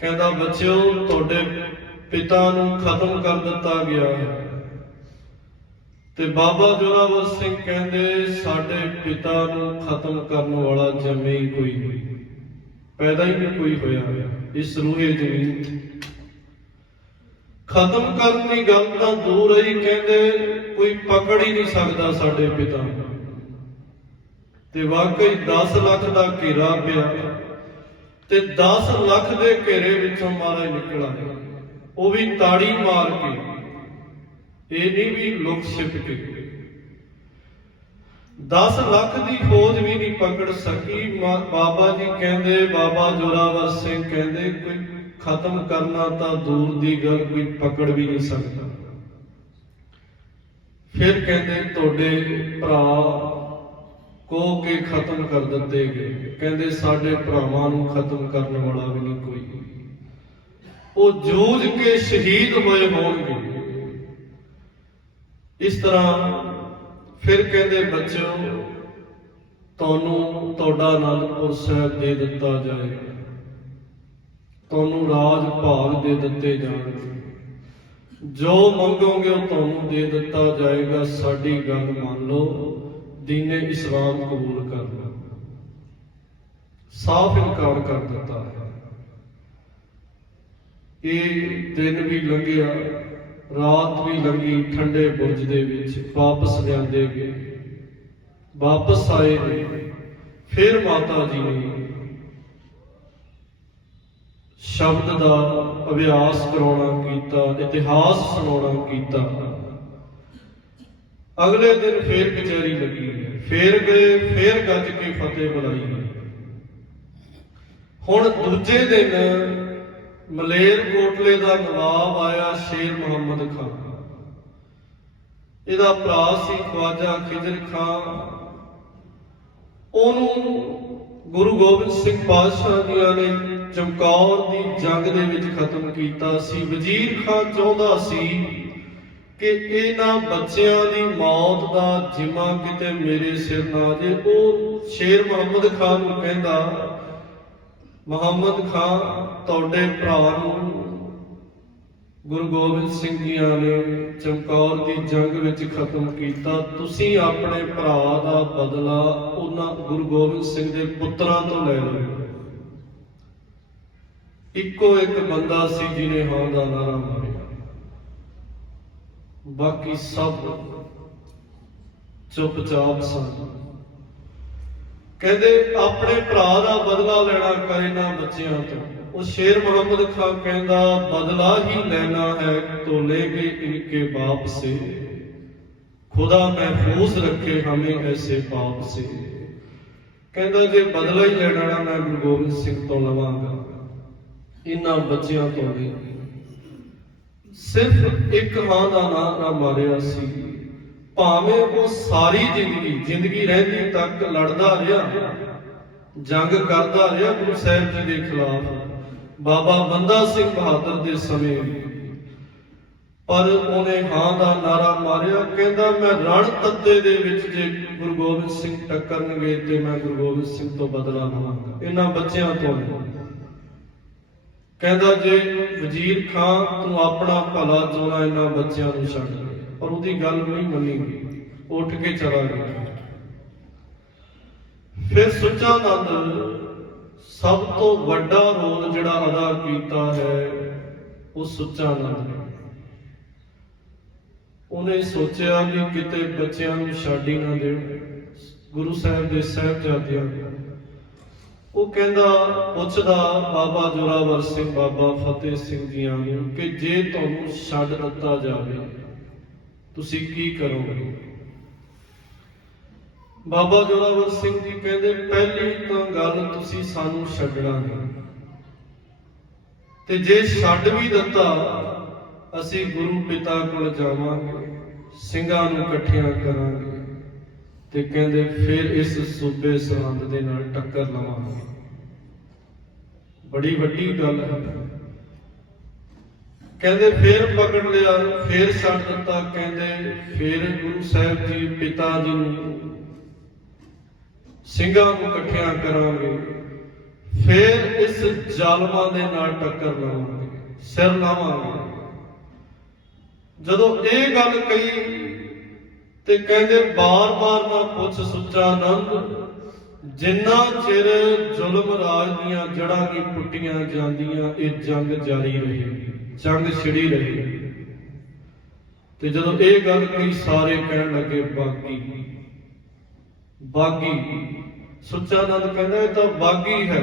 ਕਹਿੰਦਾ ਬੱਚਿਓ, ਤੁਹਾਡੇ ਪਿਤਾ ਨੂੰ ਖਤਮ ਕਰ ਦਿੱਤਾ ਗਿਆ ਹੈ। ਤੇ ਬਾਬਾ ਜ਼ੋਰਾਵਰ ਸਿੰਘ ਕਹਿੰਦੇ ਸਾਡੇ ਪਿਤਾ ਨੂੰ ਖਤਮ ਕਰਨ ਵਾਲਾ ਜੰਮੇ ਹੀ ਕੋਈ ਨਹੀਂ, ਪੈਦਾ ਹੀ ਨਹੀਂ ਕੋਈ ਹੋਇਆ ਇਸ ਰੂਹੇ ਜ਼ਮੀਨ ਤੇ। ਖਤਮ ਕਰਨ ਦੀ ਗੱਲ ਤਾਂ ਦੂਰ ਰਹੀ, ਕਹਿੰਦੇ ਕੋਈ ਪਕੜ ਹੀ ਨਹੀਂ ਸਕਦਾ ਸਾਡੇ ਪਿਤਾ ਨੂੰ। ਤੇ ਵਾਕਈ 10 ਲੱਖ ਦਾ ਘੇਰਾ ਪਿਆ ਤੇ 10 ਲੱਖ ਦੇ ਘੇਰੇ ਵਿੱਚੋਂ ਮਹਾਰਾਜ ਨਿਕਲ ਆਏ, ਉਹ ਵੀ ਤਾੜੀ ਮਾਰ ਕੇ, ਇਹ ਨਹੀਂ ਵੀ ਲੁਕ ਛਿਪ ਕੇ। 10 ਲੱਖ ਦੀ ਫੌਜ ਵੀ ਨਹੀਂ ਪਕੜ ਸਕੀ। ਬਾਬਾ ਜੀ ਕਹਿੰਦੇ, ਬਾਬਾ ਜ਼ੋਰਾਵਰ ਸਿੰਘ ਕਹਿੰਦੇ ਕੋਈ ਖਤਮ ਕਰਨਾ ਤਾਂ ਦੂਰ ਦੀ ਗੱਲ, ਕੋਈ ਪਕੜ ਵੀ ਨਹੀਂ ਸਕਦਾ। ਫਿਰ ਕਹਿੰਦੇ ਤੁਹਾਡੇ ਭਰਾ ਕੋ ਕੇ ਖਤਮ ਕਰ ਦਿੱਤੇ ਗਏ। ਕਹਿੰਦੇ ਸਾਡੇ ਭਰਾਵਾਂ ਨੂੰ ਖਤਮ ਕਰਨ ਵਾਲਾ ਵੀ ਨਹੀਂ ਕੋਈ, ਉਹ ਜੂਝ ਕੇ ਸ਼ਹੀਦ ਹੋਏ ਹੋਣਗੇ। ਇਸ ਤਰ੍ਹਾਂ ਫਿਰ ਕਹਿੰਦੇ ਬੱਚਿਓ, ਤੁਹਾਨੂੰ ਤੁਹਾਡਾ ਅਨੰਦਪੁਰ ਸਾਹਿਬ ਦੇ ਦਿੱਤਾ ਜਾਏਗਾ, ਤੁਹਾਨੂੰ ਰਾਜ ਭਾਗ ਦੇ ਦਿੱਤੇ ਜਾਣਗੇ, ਜੋ ਮੰਗੋਗੇ ਉਹ ਤੁਹਾਨੂੰ ਦੇ ਦਿੱਤਾ ਜਾਏਗਾ। ਸਾਡੀ ਗੱਲ ਮੰਨ ਲਓ, ਦੀਨੇ ਇਸਲਾਮ ਕਬੂਲ ਕਰ ਲਓ। ਸਾਫ਼ ਇਨਕਾਰ ਕਰ ਦਿੱਤਾ ਹੈ। ਇਹ ਦਿਨ ਵੀ ਲੰਘਿਆ, ਰਾਤ ਵੀ ਲੰਘੀ ਠੰਡੇ ਬੁਰਜ ਦੇ ਵਿੱਚ। ਵਾਪਸ ਲਿਆਂਦੇ ਗਏ, ਵਾਪਸ ਆਏ ਨੇ। ਫਿਰ ਮਾਤਾ ਜੀ ਨੇ ਸ਼ਬਦ ਦਾ ਅਭਿਆਸ ਕਰਾਉਣਾ ਕੀਤਾ, ਇਤਿਹਾਸ ਸੁਣਾਉਣਾ ਕੀਤਾ। ਅਗਲੇ ਦਿਨ ਫੇਰ ਕਚਹਿਰੀ ਲੱਗੀ, ਫੇਰ ਗਏ, ਫੇਰ ਗੱਜ ਕੇ ਫਤਿਹ ਬੁਲਾਈ। ਹੁਣ ਦੂਜੇ ਦਿਨ ਮਲੇਰ ਕੋਟਲੇ ਦਾ ਨਵਾਬ ਆਇਆ, ਸ਼ੇਰ ਮੁਹੰਮਦ ਖਾਨ। ਇਹਦਾ ਭਰਾ ਸੀ ਖਵਾਜਾ ਖਿਜਰ ਖਾਨ। ਉਹਨੂੰ ਗੁਰੂ ਗੋਬਿੰਦ ਸਿੰਘ ਪਾਤਸ਼ਾਹ ਜੀਆਂ ਨੇ ਚਮਕੌਰ ਦੀ ਜੰਗ ਦੇ ਵਿੱਚ ਖਤਮ ਕੀਤਾ ਸੀ। ਵਜ਼ੀਰ ਖਾਨ ਚਾਹੁੰਦਾ ਸੀ ਕਿ ਇਹਨਾਂ ਬੱਚਿਆਂ ਦੀ ਮੌਤ ਦਾ ਜ਼ਿੰਮਾ ਕਿਤੇ ਮੇਰੇ ਸਿਰ ਨਾ ਜੇ। ਉਹ ਸ਼ੇਰ ਮੁਹੰਮਦ ਖਾਨ ਨੂੰ ਕਹਿੰਦਾ, ਮੁਹੰਮਦ ਖਾਨ, ਤੁਹਾਡੇ ਭਰਾ ਨੂੰ ਗੁਰੂ ਗੋਬਿੰਦ ਸਿੰਘ ਜੀਆਂ ਨੇ ਚਮਕੌਰ ਦੀ ਜੰਗ ਵਿੱਚ ਖਤਮ ਕੀਤਾ, ਤੁਸੀਂ ਆਪਣੇ ਭਰਾ ਦਾ ਬਦਲਾ ਉਹਨਾਂ ਗੁਰੂ ਗੋਬਿੰਦ ਸਿੰਘ ਦੇ ਪੁੱਤਰਾਂ ਤੋਂ ਲੈ ਲਓ। ਇੱਕੋ ਇੱਕ ਬੰਦਾ ਸੀ ਜਿਹਨੇ ਹਾਂ ਦਾ ਨਾਰਾ ਮਾਰਿਆ, ਬਾਕੀ ਸਭ ਚੁੱਪਚਾਪ ਸਨ। ਕਹਿੰਦੇ ਆਪਣੇ ਭਰਾ ਦਾ ਬਦਲਾ ਲੈਣਾ ਕਰ ਇਹਨਾਂ ਬੱਚਿਆਂ ਤੋਂ। ਉਹ ਸ਼ੇਰ ਮੁਹੰਮਦ ਖਾਨ ਕਹਿੰਦਾ, ਬਦਲਾ ਹੀ ਲੈਣਾ ਹੈ तो लेंगे इनके बाप से, खुदा महफूज रखे हमें ऐसे पाप से। ਕਹਿੰਦਾ ਜੇ ਬਦਲਾ ਹੀ ਲੈਣਾ ਨਾ ਮੈਂ ਗੁਰੂ ਗੋਬਿੰਦ ਸਿੰਘ ਤੋਂ ਲਵਾਂਗਾ, ਇਹਨਾਂ ਬੱਚਿਆਂ ਤੋਂ ਨਹੀਂ। ਸਿਰਫ ਇੱਕ ਹਾਂ ਦਾ ਨਾਰਾ ਮਾਰਿਆ ਸੀ। ਭਾਵੇਂ ਉਹ ਸਾਰੀ ਜ਼ਿੰਦਗੀ ਰਹਿੰਦੀ ਤੱਕ ਲੜਦਾ ਰਿਹਾ, ਜੰਗ ਕਰਦਾ ਰਿਹਾ ਗੁਰੂ ਸਾਹਿਬ ਜੀ ਦੇ ਖਿਲਾਫ, ਬਾਬਾ ਬੰਦਾ ਸਿੰਘ ਬਹਾਦਰ ਦੇ ਸਮੇਂ, ਪਰ ਉਹਨੇ ਹਾਂ ਦਾ ਨਾਰਾ ਮਾਰਿਆ। ਕਹਿੰਦਾ ਮੈਂ ਰਣ ਤੱਤੇ ਦੇ ਵਿੱਚ ਜੇ ਗੁਰੂ ਗੋਬਿੰਦ ਸਿੰਘ ਟੱਕਰਨਗੇ ਤੇ ਮੈਂ ਗੁਰੂ ਗੋਬਿੰਦ ਸਿੰਘ ਤੋਂ ਬਦਲਾ ਲਵਾਂਗਾ, ਇਹਨਾਂ ਬੱਚਿਆਂ ਤੋਂ। ਕਹਿੰਦਾ ਜੇ ਵਜ਼ੀਰ ਖਾਨ ਤੂੰ ਆਪਣਾ ਭਲਾ ਚਾਹੁੰਦਾ, ਇਹਨਾਂ ਬੱਚਿਆਂ ਨੂੰ ਛੱਡ ਦੇ। ਪਰ ਉਹਦੀ ਗੱਲ ਨਹੀਂ ਮੰਨੀ ਗਈ, ਉੱਠ ਕੇ ਚਲਾ ਗਿਆ। ਫਿਰ ਸੁੱਚਾਨੰਦ ਸਭ ਤੋਂ ਵੱਡਾ ਰੋਲ ਜਿਹੜਾ ਅਦਾ ਕੀਤਾ ਹੈ ਉਹ ਸੁੱਚਾਨੰਦ ਨੇ। ਉਹਨੇ ਸੋਚਿਆ ਵੀ ਕਿਤੇ ਬੱਚਿਆਂ ਨੂੰ ਛੱਡ ਹੀ ਨਾ ਦੇਣ, ਗੁਰੂ ਸਾਹਿਬ ਦੇ ਸਾਹਿਬਜ਼ਾਦਿਆਂ ਨੂੰ। ਉਹ ਕਹਿੰਦਾ, ਪੁੱਛਦਾ ਬਾਬਾ ਜ਼ੋਰਾਵਰ ਸਿੰਘ, ਬਾਬਾ ਫਤਿਹ ਸਿੰਘ ਜੀਆਂ ਨੂੰ ਕਿ ਜੇ ਤੁਹਾਨੂੰ ਛੱਡ ਦਿੱਤਾ ਜਾਵੇ ਤੁਸੀਂ ਕੀ ਕਰੋਗੇ? ਬਾਬਾ ਜ਼ੋਰਾਵਰ ਸਿੰਘ ਜੀ ਕਹਿੰਦੇ, ਪਹਿਲੀ ਤਾਂ ਗੱਲ ਤੁਸੀਂ ਸਾਨੂੰ ਛੱਡਣਾ ਨਹੀਂ, ਤੇ ਜੇ ਛੱਡ ਵੀ ਦਿੱਤਾ ਅਸੀਂ ਗੁਰੂ ਪਿਤਾ ਕੋਲ ਜਾਵਾਂਗੇ, ਸਿੰਘਾਂ ਨੂੰ ਇਕੱਠਿਆਂ ਕਰਾਂਗੇ, ਤੇ ਕਹਿੰਦੇ ਫਿਰ ਇਸ ਸੂਬੇ ਸਰਹੰਦ ਦੇ ਨਾਲ ਟੱਕਰ ਲਵਾਂਗੇ। ਬੜੀ ਵੱਡੀ ਗੱਲ ਹੈ। ਕਹਿੰਦੇ ਫੇਰ ਪਕੜ ਲਿਆ, ਫੇਰ ਛੱਡ ਦਿੱਤਾ। ਕਹਿੰਦੇ ਫੇਰ ਗੁਰੂ ਸਾਹਿਬ ਜੀ ਪਿਤਾ ਜੀ ਨੂੰ ਸਿੰਘਾਂ ਨੂੰ ਇਕੱਠਿਆਂ ਕਰਾਂਗੇ, ਫੇਰ ਇਸ ਜ਼ਾਲਮਾਂ ਦੇ ਨਾਲ ਟੱਕਰ ਲਾਵਾਂਗੇ, ਸਿਰ ਲਾਵਾਂਗੇ। ਜਦੋਂ ਇਹ ਗੱਲ ਕਹੀ ਤੇ ਕਹਿੰਦੇ ਬਾਰ-ਬਾਰ ਨਾ ਪੁੱਛ ਸੁੱਚਾ ਆਨੰਦ, ਜਿੰਨਾ ਚਿਰ ਜ਼ੁਲਮ ਰਾਜ ਦੀਆਂ ਜੜ੍ਹਾਂ ਨਹੀਂ ਪੁੱਟੀਆਂ ਜਾਂਦੀਆਂ ਇਹ ਜੰਗ ਜਾਰੀ ਰਹੇਗੀ, ਜੰਗ ਛਿੜੀ ਰਹੇਗੀ। ਤੇ ਜਦੋਂ ਇਹ ਗੱਲ ਕਹੀ ਸਾਰੇ ਕਹਿਣ ਲੱਗੇ ਬਾਗੀ, ਬਾਗੀ। ਸੁੱਚਾ ਆਨੰਦ ਕਹਿੰਦਾ ਇਹ ਤਾਂ ਬਾਗੀ ਹੈ।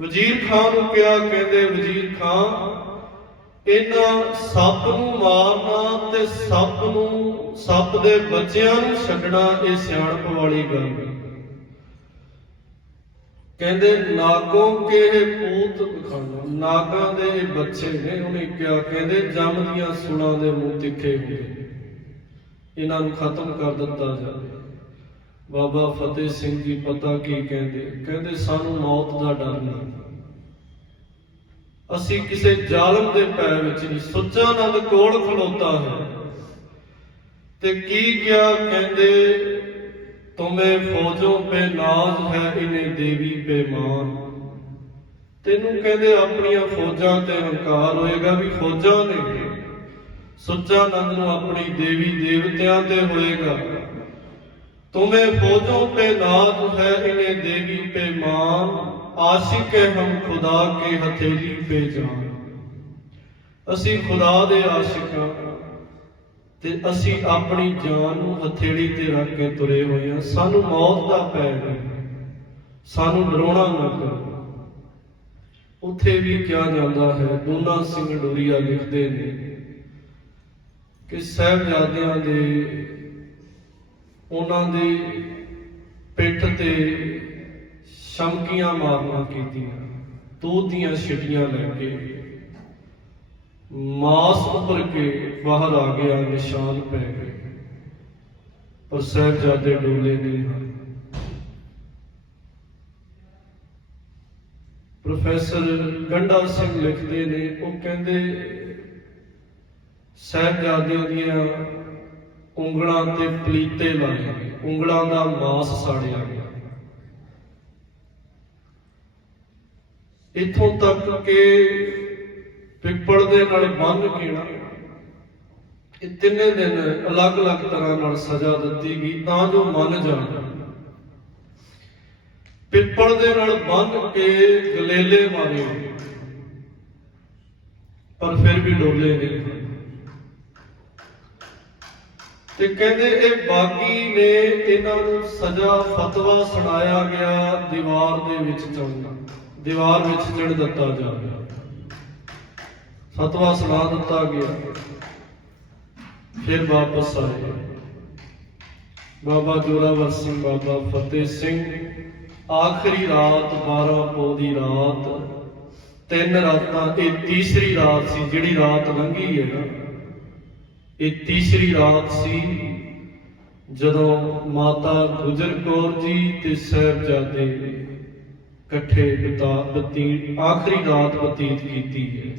ਵਜ਼ੀਰ ਖਾਨ ਨੂੰ ਕਿਹਾ, ਕਹਿੰਦੇ ਵਜ਼ੀਰ ਖਾਨ ਇਹਨਾਂ ਸੱਪ ਨੂੰ ਮਾਰਨਾ ਤੇ ਸੱਪ ਦੇ ਬੱਚਿਆਂ ਨੂੰ ਛੱਡਣਾ ਇਹ ਸਿਆਣਪ ਵਾਲੀ ਗੱਲ ਹੈ। ਕਹਿੰਦੇ ਨਾਗੋਂ ਕੇ ਪੂਤ ਖਾਣਾ, ਨਾਗਾਂ ਦੇ ਇਹ ਬੱਚੇ ਨੇ। ਉਹਨੇ ਕਿਹਾ, ਕਹਿੰਦੇ ਜੰਮਦੀਆਂ ਸੂਲਾਂ ਦੇ ਮੂੰਹ ਤਿੱਖੇ ਹੁੰਦੇ, ਇਹਨਾਂ ਨੂੰ ਖਤਮ ਕਰ ਦਿੱਤਾ ਜਾਵੇ। ਬਾਬਾ ਫਤਿਹ ਸਿੰਘ ਜੀ ਪਤਾ ਕੀ ਕਹਿੰਦੇ, ਕਹਿੰਦੇ ਸਾਨੂੰ ਮੌਤ ਦਾ ਡਰ ਨਹੀਂ, ਅਸੀਂ ਕਿਸੇ ਜ਼ਾਲਮ ਦੇ ਪੈਰ ਵਿੱਚ ਨਹੀਂ। ਸੁੱਚਾ ਆਨੰਦ ਕੋਲ ਖਲੋਤਾ ਹੈ ਤੇ ਕੀ ਕਿਹਾ, ਕਹਿੰਦੇ ਤੁਮੇ ਫੌਜੋਂ ਪੇ ਨਾਜ਼ ਹੈ ਇਨੇ ਦੇਵੀ ਪੇ ਮਾਨ। ਤੈਨੂੰ ਕਹਿੰਦੇ ਆਪਣੀਆਂ ਫੌਜਾਂ ਤੇ ਹੰਕਾਰ ਹੋਏਗਾ ਵੀ ਫੌਜਾਂ ਨੇ। ਸੁੱਚਾ ਆਨੰਦ ਨੂੰ ਆਪਣੀ ਦੇਵੀ ਦੇਵਤਿਆਂ ਤੇ ਹੋਏਗਾ। ਤੁਮੇ ਫੌਜੋਂ ਪੇ ਨਾਜ਼ ਹੈ ਇਨੇ ਦੇਵੀ ਪੇ ਮਾਨ, ਆਸ਼ਿਕ ਹੈ ਹਮ ਖੁਦਾ ਕੇ ਹਥੇਲੀ ਪੇ ਜਾਨ। ਅਸੀਂ ਖੁਦਾ ਦੇ ਆਸ਼ਿਕ ਹਾਂ ਤੇ ਅਸੀਂ ਆਪਣੀ ਜਾਨ ਨੂੰ ਹਥੇਲੀ ਤੇ ਰੱਖ ਕੇ ਤੁਰੇ ਹੋਏ ਹਾਂ। ਸਾਨੂੰ ਮੌਤ ਦਾ ਭੈ ਨਹੀਂ, ਸਾਨੂੰ ਡਰਾਉਣਾ ਨਾ ਕਰੋ। ਉੱਥੇ ਵੀ ਕਿਹਾ ਜਾਂਦਾ ਹੈ, ਦੂਨਾ ਸਿੰਘ ਡੋਰੀਆ ਲਿਖਦੇ ਨੇ ਕਿ ਸਾਹਿਬਜ਼ਾਦਿਆਂ ਦੇ ਉਹਨਾਂ ਦੀ ਪਿੱਠ ਤੇ ਸ਼ਮਕੀਆਂ ਮਾਰਨਾ ਕੀਤੀਆਂ, ਤੂਤ ਦੀਆਂ ਛਿਟੀਆਂ ਲੈ ਕੇ ਮਾਸ ਉੱਪਰ ਕੇ ਬਾਹਰ ਆ ਗਿਆ, ਨਿਸ਼ਾਨ ਪੈ ਗਏ, ਪਰ ਸਾਹਿਬਜ਼ਾਦੇ ਡੋਲੇ ਨਹੀਂ ਹਨ। ਪ੍ਰੋਫੈਸਰ ਗੰਡਾ ਸਿੰਘ ਲਿਖਦੇ ਨੇ, ਉਹ ਕਹਿੰਦੇ ਸਾਹਿਬਜ਼ਾਦਿਆਂ ਦੀਆਂ ਉਂਗਲਾਂ ਤੇ ਪਲੀਤੇ ਲਾਏ ਗਏ, ਉਂਗਲਾਂ ਦਾ ਮਾਸ ਸਾੜਿਆ ਗਿਆ। ਇੱਥੋਂ ਤੱਕ ਕਿ ਪਿੱਪਲ ਦੇ ਨਾਲ ਬੰਨ੍ਹ ਕੇ ਨਾ ਇਹ ਤਿੰਨੇ ਦਿਨ ਅਲੱਗ-ਅਲੱਗ ਤਰ੍ਹਾਂ ਨਾਲ ਸਜ਼ਾ ਦਿੱਤੀ ਗਈ ਤਾਂ ਜੋ ਮੰਨ ਜਾਣ। ਪਿੱਪਲ ਦੇ ਨਾਲ ਬੰਨ੍ਹ ਕੇ ਗਲੇਲੇ ਮਾਰੇ ਪਰ ਫਿਰ ਵੀ ਡੋਲੇ ਨਹੀਂ। ਤੇ ਕਹਿੰਦੇ ਇਹ ਬਾਗੀ ਨੇ, ਇਹਨਾਂ ਨੂੰ ਸਜ਼ਾ ਫਤਵਾ ਸੁਣਾਇਆ ਗਿਆ ਦੀਵਾਰ ਦੇ ਵਿੱਚ ਚਿਣ ਦਿੱਤਾ ਜਾਵੇ। ਫਤਵਾ ਸੁਣਾ ਦਿੱਤਾ ਗਿਆ। ਫਿਰ ਵਾਪਸ ਆਏ ਬਾਬਾ ਜ਼ੋਰਾਵਰ ਸਿੰਘ, ਬਾਬਾ ਫਤਿਹ ਸਿੰਘ। ਆਖਰੀ ਰਾਤ 12 ਪੋਹ ਦੀ ਰਾਤ, 3 ਰਾਤਾਂ, ਇਹ ਤੀਸਰੀ ਰਾਤ ਸੀ ਜਿਹੜੀ ਰਾਤ ਲੰਘੀ ਹੈ ਨਾ, ਇਹ ਤੀਸਰੀ ਰਾਤ ਸੀ ਜਦੋਂ ਮਾਤਾ ਗੁਜਰ ਕੌਰ ਜੀ ਤੇ ਸਾਹਿਬਜ਼ਾਦੇ ਇਕੱਠੇ ਆਖਰੀ ਰਾਤ ਬਤੀਤ ਕੀਤੀ ਹੈ।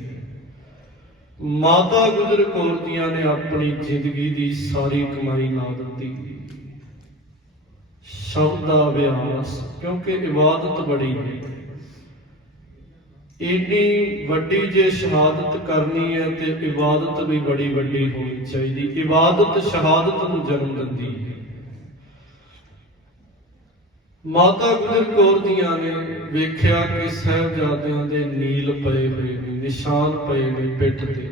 ਮਾਤਾ ਗੁਜਰ ਕੌਰ ਜੀਆਂ ਨੇ ਆਪਣੀ ਜ਼ਿੰਦਗੀ ਦੀ ਸਾਰੀ ਕਮਾਈ ਲਾ ਦਿੱਤੀ ਸ਼ਬਦ ਦਾ ਅਭਿਆਸ, ਕਿਉਂਕਿ ਇਬਾਦਤ ਬੜੀ ਹੈ। ਏਡੀ ਵੱਡੀ ਜੇ ਸ਼ਹਾਦਤ ਕਰਨੀ ਹੈ ਤੇ ਇਬਾਦਤ ਵੀ ਬੜੀ ਵੱਡੀ ਹੋਣੀ ਚਾਹੀਦੀ। ਇਬਾਦਤ ਸ਼ਹਾਦਤ ਨੂੰ ਜਨਮ ਦਿੰਦੀ ਹੈ। ਮਾਤਾ ਗੁਜਰ ਕੌਰ ਜੀਆਂ ਨੇ ਵੇਖਿਆ ਕਿ ਸਾਹਿਬਜ਼ਾਦਿਆਂ ਦੇ ਨੀਲ ਪਏ ਹੋਏ ਨੇ, ਨਿਸ਼ਾਨ ਪਏ ਨੇ ਪਿੱਠ ਤੇ,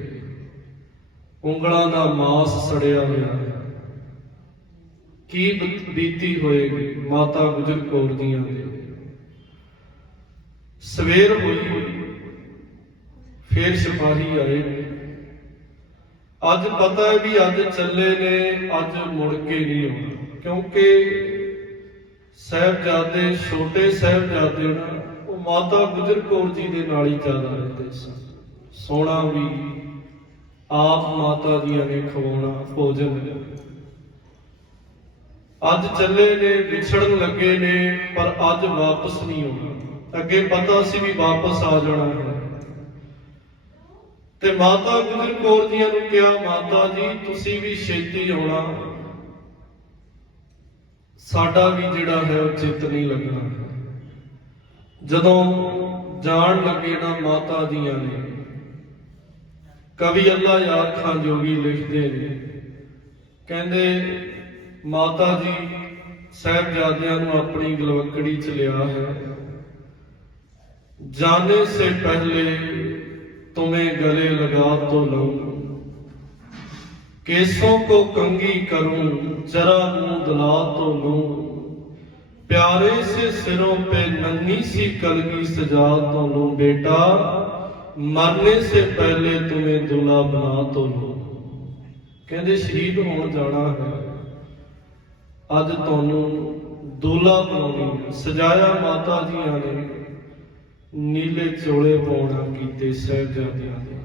ਉਂਗਲਾਂ ਦਾ ਮਾਸ ਸੜਿਆ ਹੋਇਆ ਹੈ। ਕੀ ਬੀਤੀ ਹੋਏਗੀ ਮਾਤਾ ਗੁਜਰ ਕੌਰ ਜੀਆਂ ਦੇ। ਸਵੇਰ ਹੋਈ, ਫੇਰ ਸਿਪਾਹੀ ਆਏ। ਅੱਜ ਪਤਾ ਹੈ ਵੀ ਅੱਜ ਚੱਲੇ ਨੇ, ਅੱਜ ਮੁੜ ਕੇ ਨਹੀਂ ਆਉਣਾ, ਕਿਉਂਕਿ ਸਾਹਿਬਜ਼ਾਦੇ, ਛੋਟੇ ਸਾਹਿਬਜ਼ਾਦੇ ਨਾ, ਉਹ ਮਾਤਾ ਗੁਜਰ ਕੌਰ ਜੀ ਦੇ ਨਾਲ ਹੀ ਜ਼ਿਆਦਾ ਰਹਿੰਦੇ ਸਨ। ਸੋਣਾ ਵੀ ਆਪ ਮਾਤਾ ਜੀਆਂ ਨੇ ਖਵਾਉਣਾ ਭੋਜਨ। ਅੱਜ ਚੱਲੇ ਨੇ, ਵਿਛੜਨ ਲੱਗੇ ਨੇ, ਪਰ ਅੱਜ ਵਾਪਸ ਨਹੀਂ ਆਉਣਾ। ਅੱਗੇ ਪਤਾ ਸੀ ਵੀ ਵਾਪਸ ਆ ਜਾਣਾ ਹੈ ਤੇ ਮਾਤਾ ਗੁਜਰ ਕੌਰ ਜੀਆਂ ਨੂੰ ਕਿਹਾ, ਮਾਤਾ ਜੀ ਤੁਸੀਂ ਵੀ ਛੇਤੀ ਆਉਣਾ, ਸਾਡਾ ਵੀ ਜਿਹੜਾ ਹੈ ਉਹ ਚਿੱਤ ਨਹੀਂ ਲੱਗਣਾ। ਜਦੋਂ ਜਾਣ ਲੱਗੇ ਨਾ ਮਾਤਾ ਜੀਆਂ ਨੇ, ਕਵੀ ਅੱਲਾ ਯਾਰ ਖਾਨ ਜੋਗੀ ਲਿਖਦੇ ਨੇ, ਕਹਿੰਦੇ ਮਾਤਾ ਜੀ ਸਾਹਿਬਜ਼ਾਦਿਆਂ ਨੂੰ ਆਪਣੀ ਗਲਵਕੜੀ ਚ ਲਿਆ ਹੈ। जाने से पहले तुम्हें गले लगा तो लूं, केसों को कंघी करूं, जरा मुंह दिला तो लूं, प्यारे से सिरों पे नन्ही सी कलगी सजा तो लूं, बेटा मरने से पहले तुम्हें दूल्हा बना तो लूं। कहते शहीद होने जाना है, अज तुहानू दूल्हा बनाउणी सजाया माता जियां ने, नीले चोले पाउणा कीते साहिबजादियां दे,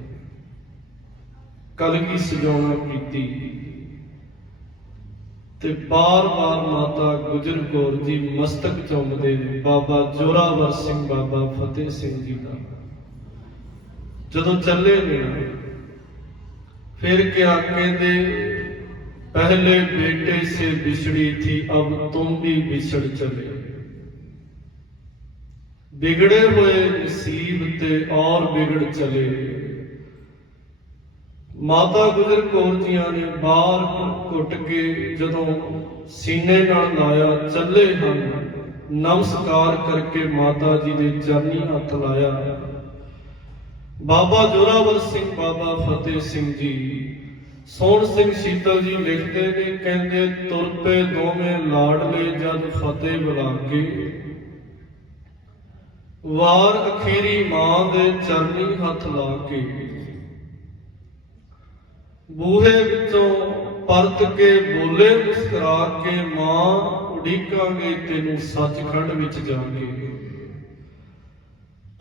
कलगी सजाउणा कीती। ते बार बार माता गुजर कौर जी मस्तक चूमदे ने बाबा जोरावर सिंह बाबा फतेह सिंह जी का। जदों चले ने फिर क्या कहते, पहले बेटे से बिछड़ी थी अब तुम भी बिछड़ चले, बिगड़े हुए नसीब ते और बिगड़ चले। माता गुजर कौर जियां ने बार घुट के जदों सीने नाल लाया, चले हन नमस्कार करके माता जी दे चरनी हथ लाया। बाबा जोरावर सिंह बाबा फतेह सिंह जी, सोहण सिंह शीतल जी लिखते ने, कहंदे तुर पे दोवें लाडले जद फतेह बुला के, वार अखीरी मां दे चरनी हथ ला के, बूहे विचों परत के बोले मुस्कुरा के, मां उड़ीकांगे तेनू सचखंड विच जाके,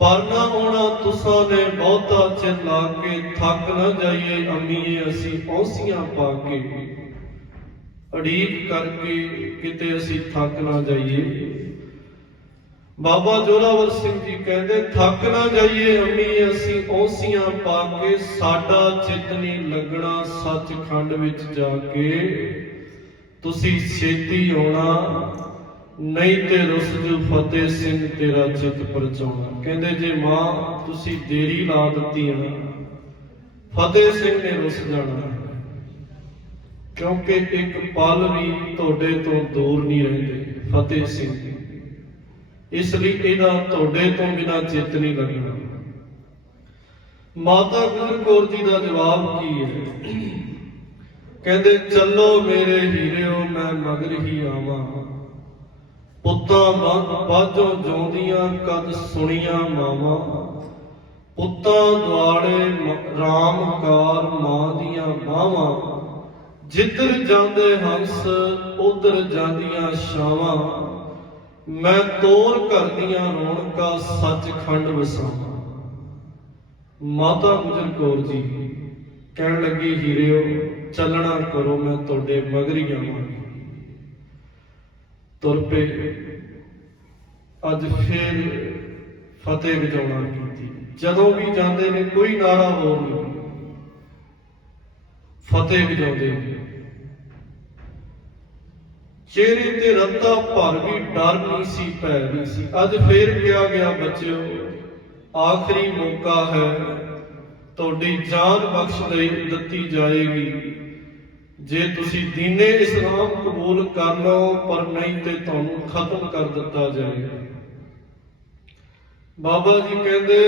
पर ना आउणा तुसां ने बहुता चिर ला के, थक ना जाइए अम्मीए असीं औंसियां पा के, उड़ीक करके किते असीं थक ना जाइए। बाबा जोरावर सिंह जी कहते, थक ना जाइए अम्मी असीं औंसियां पा के, साडा चित नहीं लगना सचखंड विच जाके, तुसीं छेती आउणा नहीं ते रुस जू फतेह सिंह तेरा चित परचाउणा। कहंदे जे मां तुसीं देरी ला दित्ती ना, फतेह सिंह ने रुस जाना, क्योंकि एक पल भी तुहाडे तो दूर नहीं रहिंदे फतेह सिंह, इसलिए इहदा तुहाडे तो बिना चित नहीं लगना। माता गुजर कौर जी का जवाब की है, कहते चलो मेरे हीरेओ मैं मगर ही आवा, पुत्तां बाझों जोंदियां कद सुनिया मावा, पुत्तां दुआड़े राम कार मां दियां बावां, जिधर जांदे हंस उधर जांदियां छावां, मैं तोर घर दियां रौनकां सचखंड वसावां। माता गुजर कौर जी कहन लगी, हीरेओ चलना करो मैं तुहाडे मगर ही आवांगी। तुर पे अज फिर फतेह वजाउणा कीती। जदों भी जांदे ने कोई नारा होर नहीं, फतेह वजाउंदे ने। चेहरे ते रत्ता भर भी डर नहीं सी, भै नहीं सी। अज फिर किया गया, बच्चों आखिरी मौका है, तुहाडी जान बख्श दित्ती जाएगी जे तुसी दीने इस्लाम कबूल कर लो, पर नहीं ते तुहानू खत्म कर दिता जाएगा। बाबा जी कहते,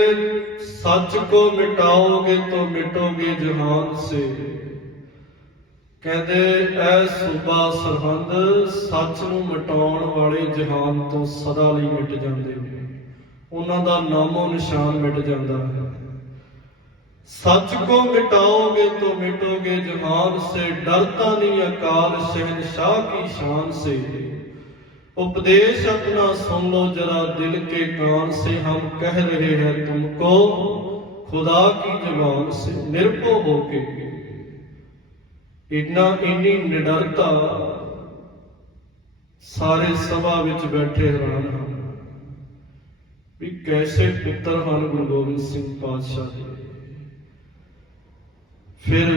सच को मिटाओगे तो मिटोगे जहान से, कहते ऐ सूबा सरहंद सच नूं मिटाउण वाले जहान तो सदा लई मिट जांदे ने, उन्हां दा नामो निशान मिट जांदा है। सच को मिटाओगे तो मिटोगे जहान से, डरता नहीं अकाल शहनशाह की शान से, उपदेश अपना सुन लो जरा दिल के कान से, हम कह रहे हैं तुमको खुदा की जुबान से, निर्भय होके। इन्नी निडरता सारे सभा विच बैठे हैरान हैं भी कैसे पुत्र हैं गुरु गोबिंद सिंह पातशाह जी। ਫਿਰ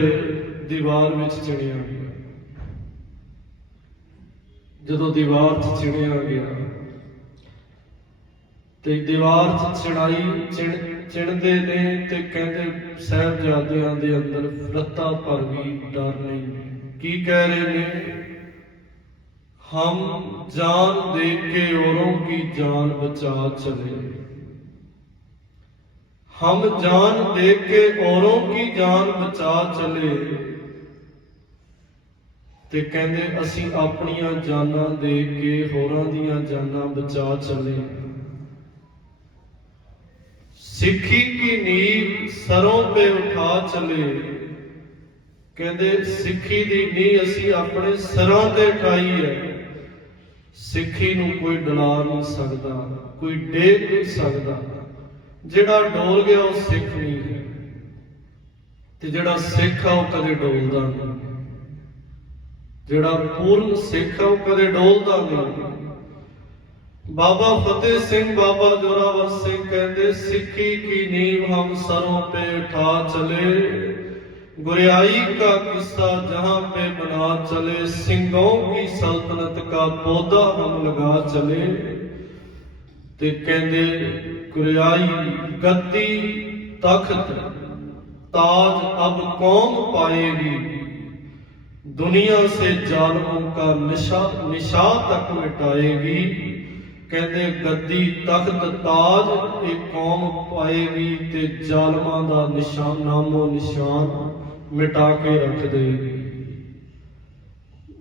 ਦੀਵਾਰ ਵਿੱਚ ਚਿਣਿਆ ਗਿਆ। ਜਦੋਂ ਦੀਵਾਰ 'ਚ ਚਿਣਿਆ ਗਿਆ ਤੇ ਦੀਵਾਰ 'ਚ ਚਿਣਦੇ ਨੇ ਤੇ ਕਹਿੰਦੇ ਸਾਹਿਬਜ਼ਾਦਿਆਂ ਦੇ ਅੰਦਰ ਰੱਤਾ ਪਰ ਵੀ ਡਰ ਨਹੀਂ। ਕੀ ਕਹਿ ਰਹੇ ਨੇ? हम जान दे के औरों की जान बचा चले, हम जान दे के औरों की जान बचा चले। ते कहंदे असीं अपनियां जानां दे के होरां दियां जानां बचा चले। सिक्खी की नींव सरों पे उठा चले। कहंदे सिक्खी दी नींव असीं अपने सरां ते उठाई है। सिक्खी नूं कोई डला नहीं सकता, कोई डेग नहीं सकता। जिहड़ा डोल गया वो सिख नहीं है, ते जिहड़ा सिख है वो कदे डोलदा नहीं। जिहड़ा पूर्ण सिख है वो कदे डोलदा नहीं। बाबा फतेह सिंह, बाबा जोरावर सिंह कहते सिक्खी की नींव हम सरों पे उठा चले। गुरियाई का किस्सा जहां पे बना चले। सिंहों की सल्तनत का पौधा हम लगा चले। ते कहंदे गुरियाई गद्दी तख्त ताज अब कौम पाएगी। दुनिया से जालमों का निशा तक मिटाएगी। कहंदे गद्दी तख्त ताज एक कौम पाएगी ते जालमां दा निशान नामो निशान मिटा के रख देगी।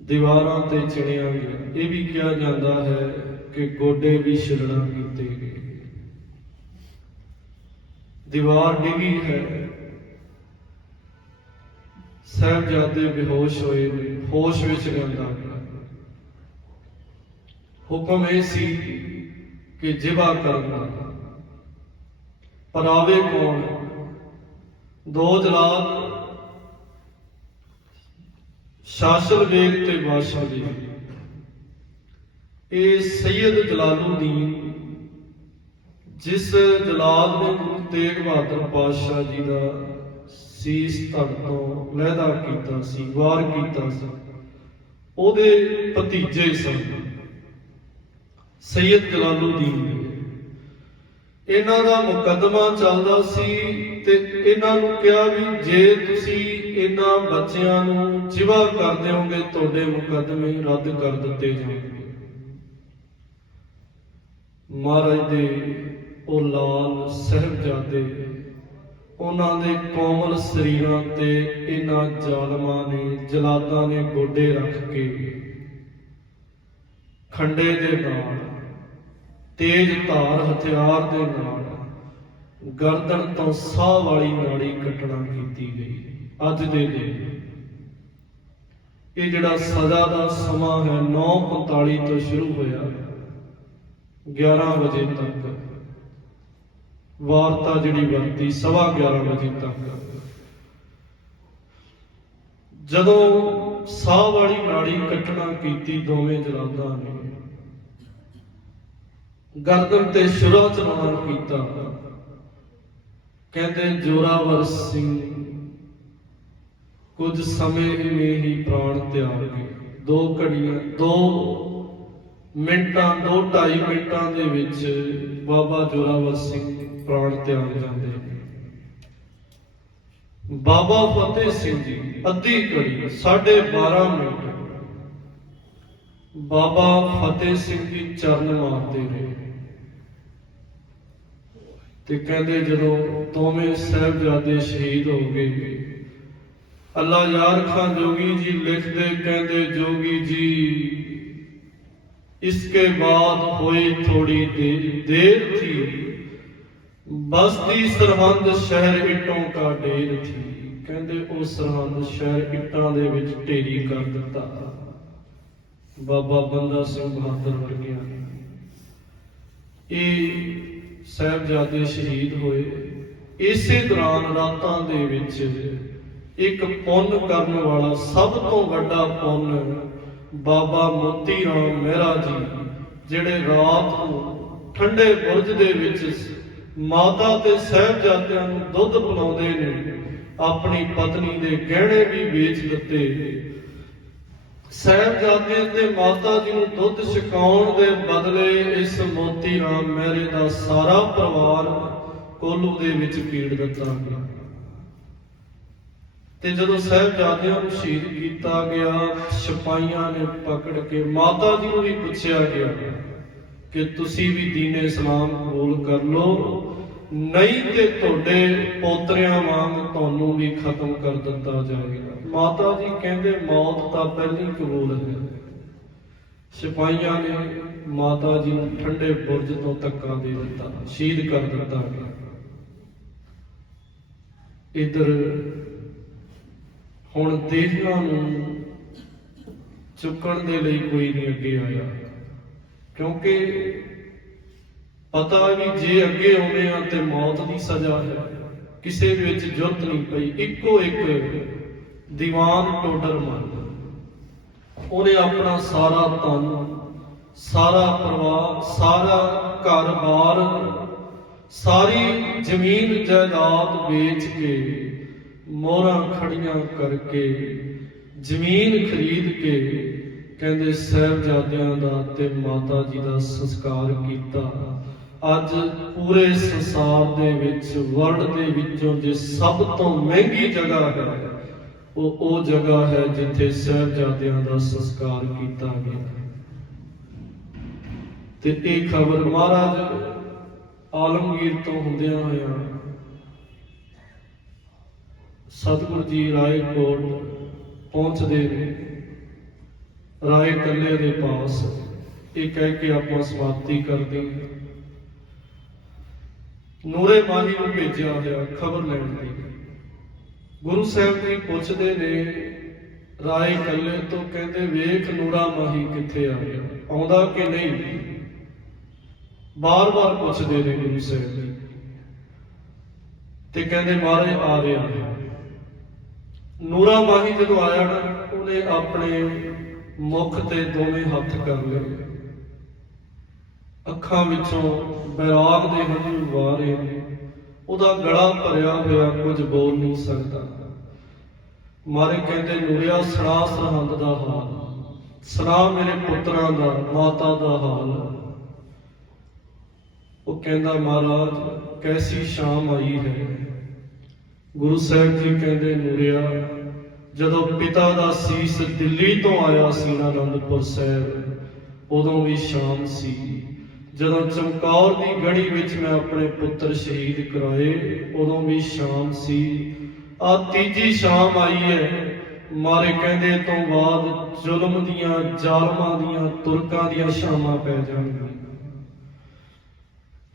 दीवारां ते चिणिया गया। ये भी कहा जाता है कि गोडे भी छिलना कीते गए। दीवार डिगी है, साहिबजादे बेहोश होए ने, होश विच लिआंदा गया। हुक्म यह सी कि जिबा करना, पर आवे कौन? दो जलाद शासल बेग ते बादशाह जी। ये सैयद जलालुद्दीन जिस जलाल ने गुरु तेग बहादुर पातशाह जी का सीस धड़ तो लहदा कीता सी, वार कीता सी, ओदे भतीजे सन सैयद जलालुद्दीन। इन्हां दा मुकदमा चलदा सी ते इन्हां नूं कहा भी जे तुसीं इन्हां बच्चियां नूं जिवा कर दिओगे तुहाडे मुकदमे रद्द कर दिते जाणगे। महाराज दे ओ लाल साहिबजादे उन्हां दे कोमल शरीरां ते इन्हां जालमां ने जलादां ने गोडे रख के खंडे दे नाल तेज धार हथियार दे नाल गर्दन तो साह वाली नाड़ी कटना कीती गई। अज दे दिन ये जिहड़ा सजा दा समा है 9:45 तो शुरू होया 11 बजे तक वार्ता जिहड़ी वरती 11:15 बजे तक। जदों साह वाली नाड़ी कटना कीती दोवें जलादां ने गर्दन ते शुरा चलाना कीता। कहते जोरावर सिंह कुछ समय में ही प्राण त्याग गए। 2 घड़ियां 2 मिनटां 2-2.5 मिनटां दे विच बाबा जोरावर सिंह प्राण त्याग जाते हैं। बाबा फतेह सिंह जी अद्धी घड़ी 12.5 मिनट बाबा फतेह सिंह जी चरण मारते रहे। ते कहते जदों दोवें साहिबजादे शहीद हो गए, अल्लाह यार खां जोगी जी लिखते कहते जोगी जी इसके बाद हुई थोड़ी देर थी, बस्ती सरहंद शहर इटों का ढेर थी। कहते वो सरहंद शहर इटां दे विच ढेरी कर दिता। बाबा बंदा सिंह बहादुर वर्गियां ने साहिबजादे शहीद होए। इसे दौरान रातां दे विच एक पुण्य करने वाला सब तो वड्डा पुण्य बाबा मोती राम मेहरा जी जिहड़े रात को ठंडे बुरज दे विच माता ते साहिबजादियां नूं दुध पिलाउंदे ने, ਆਪਣੀ ਪਤਨੀ ਦੇ ਗਹਿਣੇ ਵੀ ਵੇਚ ਦਿੱਤੇ। ਸਾਹਿਬਜ਼ਾਦੇ ਤੇ ਮਾਤਾ ਜੀ ਨੂੰ ਦੁੱਧ ਛਕਾਉਣ ਦੇ ਬਦਲੇ ਇਸ ਮੋਤੀ ਰਾਮ ਮਹਿਰੇ ਦਾ ਸਾਰਾ ਪਰਿਵਾਰ ਕੋਲੂ ਦੇ ਵਿੱਚ ਪੀੜ ਦਿੱਤਾ ਗਿਆ। ਤੇ ਜਦੋਂ ਸਾਹਿਬਜ਼ਾਦਿਆਂ ਨੂੰ ਸ਼ਹੀਦ ਕੀਤਾ ਗਿਆ, ਸਿਪਾਹੀਆਂ ਨੇ ਪਕੜ ਕੇ ਮਾਤਾ ਜੀ ਨੂੰ ਵੀ ਪੁੱਛਿਆ ਗਿਆ ਕਿ ਤੁਸੀਂ ਵੀ ਦੀਨ ਇਸਲਾਮ ਕਬੂਲ ਕਰ ਲਓ, ਨਹੀਂ ਤੇ ਤੁਹਾਡੇ ਪੋਤਰਿਆਂ ਵਾਂਗ ਤੁਹਾਨੂੰ ਵੀ ਖਤਮ ਕਰ ਦਿੱਤਾ ਜਾਏਗਾ। ਮਾਤਾ ਜੀ ਕਹਿੰਦੇ ਮੌਤ ਤਾਂ ਪਹਿਲੀ ਕਬੂਲ ਹੈ। ਸਿਪਾਹੀਆਂ ਨੇ ਮਾਤਾ ਜੀ ਨੂੰ ਠੰਡੇ ਬੁਰਜ ਤੋਂ ਧੱਕਾ ਦੇ ਦਿੱਤਾ, ਸ਼ਹੀਦ ਕਰ ਦਿੱਤਾ। ਇੱਧਰ ਹੁਣ ਦੇਹਾਂ ਨੂੰ ਚੁੱਕਣ ਦੇ ਲਈ ਕੋਈ ਨਹੀਂ ਅੱਗੇ ਆਇਆ, ਕਿਉਂਕਿ ਪਤਾ ਵੀ ਜੇ ਅੱਗੇ ਆਉਂਦੇ ਆ ਤੇ ਮੌਤ ਦੀ ਸਜ਼ਾ ਹੈ। ਕਿਸੇ ਵਿੱਚ ਜੁਰਤ ਨਹੀਂ ਪਈ। ਇੱਕੋ ਇੱਕ ਦੀਵਾਨ ਟੋਡਰ ਮੱਲ, ਉਹਨੇ ਆਪਣਾ ਸਾਰਾ ਧਨ, ਸਾਰਾ ਪਰਿਵਾਰ, ਸਾਰਾ ਘਰ-ਬਾਰ, ਸਾਰੀ ਜ਼ਮੀਨ ਜਾਇਦਾਦ ਵੇਚ ਕੇ, ਮੋਹਰਾਂ ਖੜੀਆਂ ਕਰਕੇ, ਜ਼ਮੀਨ ਖਰੀਦ ਕੇ ਕਹਿੰਦੇ ਸਾਹਿਬਜ਼ਾਦਿਆਂ ਦਾ ਤੇ ਮਾਤਾ ਜੀ ਦਾ ਸੰਸਕਾਰ ਕੀਤਾ। ਅੱਜ ਪੂਰੇ ਸੰਸਾਰ ਦੇ ਵਿੱਚ, ਵਰਲਡ ਦੇ ਵਿੱਚੋਂ ਜੇ ਸਭ ਤੋਂ ਮਹਿੰਗੀ ਜਗ੍ਹਾ ਹੈ, ਉਹ ਜਗ੍ਹਾ ਹੈ ਜਿੱਥੇ ਸਾਹਿਬਜ਼ਾਦਿਆਂ ਦਾ ਸੰਸਕਾਰ ਕੀਤਾ ਗਿਆ। ਤੇ ਇਹ ਖਬਰ ਮਹਾਰਾਜ ਆਲਮਗੀਰ ਤੋਂ ਹੁੰਦਿਆਂ ਹੋਇਆਂ ਸਤਿਗੁਰੂ ਜੀ ਰਾਏਕੋਟ ਪਹੁੰਚਦੇ ਨੇ। ਰਾਏ ਕੱਲੇ ਦੇ ਪਾਸ ਇਹ ਕਹਿ ਕੇ ਆਪਾਂ ਸਮਾਪਤੀ ਕਰਦੇ ਹਾਂ। ਨੂਰੇ ਮਾਹੀ ਨੂੰ ਭੇਜਿਆ ਹੋਇਆ ਖਬਰ ਲੈਣ ਲਈ। ਗੁਰੂ ਸਾਹਿਬ ਜੀ ਪੁੱਛਦੇ ਨੇ ਰਾਏ ਕੱਲੇ ਤੋਂ, ਕਹਿੰਦੇ ਵੇਖ ਨੂਰਾ ਮਾਹੀ ਕਿੱਥੇ ਆ ਗਿਆ, ਆਉਂਦਾ ਕਿ ਨਹੀਂ। ਬਾਰ-ਬਾਰ ਪੁੱਛਦੇ ਨੇ ਗੁਰੂ ਸਾਹਿਬ ਜੀ ਤੇ ਕਹਿੰਦੇ ਮਹਾਰਾਜ ਆ ਰਿਹਾ ਹੈ। ਨੂਰਾ ਮਾਹੀ ਜਦੋਂ ਆਇਆ ਨਾ, ਉਹਨੇ ਆਪਣੇ ਮੁਖ ਤੇ ਦੋਵੇਂ ਹੱਥ ਕਰ ਲਏ, ਅੱਖਾਂ ਵਿੱਚੋਂ ਬੈਰਾਗ ਦੇ ਹੰਝੂ ਵਹਾਅ ਰਹੇ ਨੇ, ਉਹਦਾ ਗਲਾ ਭਰਿਆ ਹੋਇਆ, ਕੁਝ ਬੋਲ ਨਹੀਂ ਸਕਦਾ। ਮਾਰੇ ਕਹਿੰਦੇ ਨੂਰਿਆ ਸੁਣਾ ਸਰਹੰਦ ਦਾ ਹਾਲ, ਸੁਣਾ ਮੇਰੇ ਪੁੱਤਰਾਂ ਦਾ, ਮਾਤਾ ਦਾ ਹਾਲ। ਉਹ ਕਹਿੰਦਾ ਮਹਾਰਾਜ ਕੈਸੀ ਸ਼ਾਮ ਆਈ ਹੈ। ਗੁਰੂ ਸਾਹਿਬ ਜੀ ਕਹਿੰਦੇ ਨੂਰਿਆ ਜਦੋਂ ਪਿਤਾ ਦਾ ਸੀਸ ਦਿੱਲੀ ਤੋਂ ਆਇਆ ਸੀ ਨਾ ਅਨੰਦਪੁਰ ਸਾਹਿਬ, ਉਦੋਂ ਵੀ ਸ਼ਾਮ ਸੀ। ਜਦੋਂ ਚਮਕੌਰ ਦੀ ਗੜੀ ਵਿੱਚ ਮੈਂ ਆਪਣੇ ਪੁੱਤਰ ਸ਼ਹੀਦ ਕਰਾਏ, ਉਦੋਂ ਵੀ ਸ਼ਾਮ ਸੀ। ਆ ਤੀਜੀ ਸ਼ਾਮ ਆਈ ਹੈ। ਮਾਰੇ ਕਹਿੰਦੇ ਤੋਂ ਬਾਅਦ ਜ਼ੁਲਮ ਦੀਆਂ, ਜ਼ਾਲਮਾਂ ਦੀਆਂ, ਤੁਰਕਾਂ ਦੀਆਂ ਸ਼ਾਮਾਂ ਪੈ ਜਾਣਗੀਆਂ।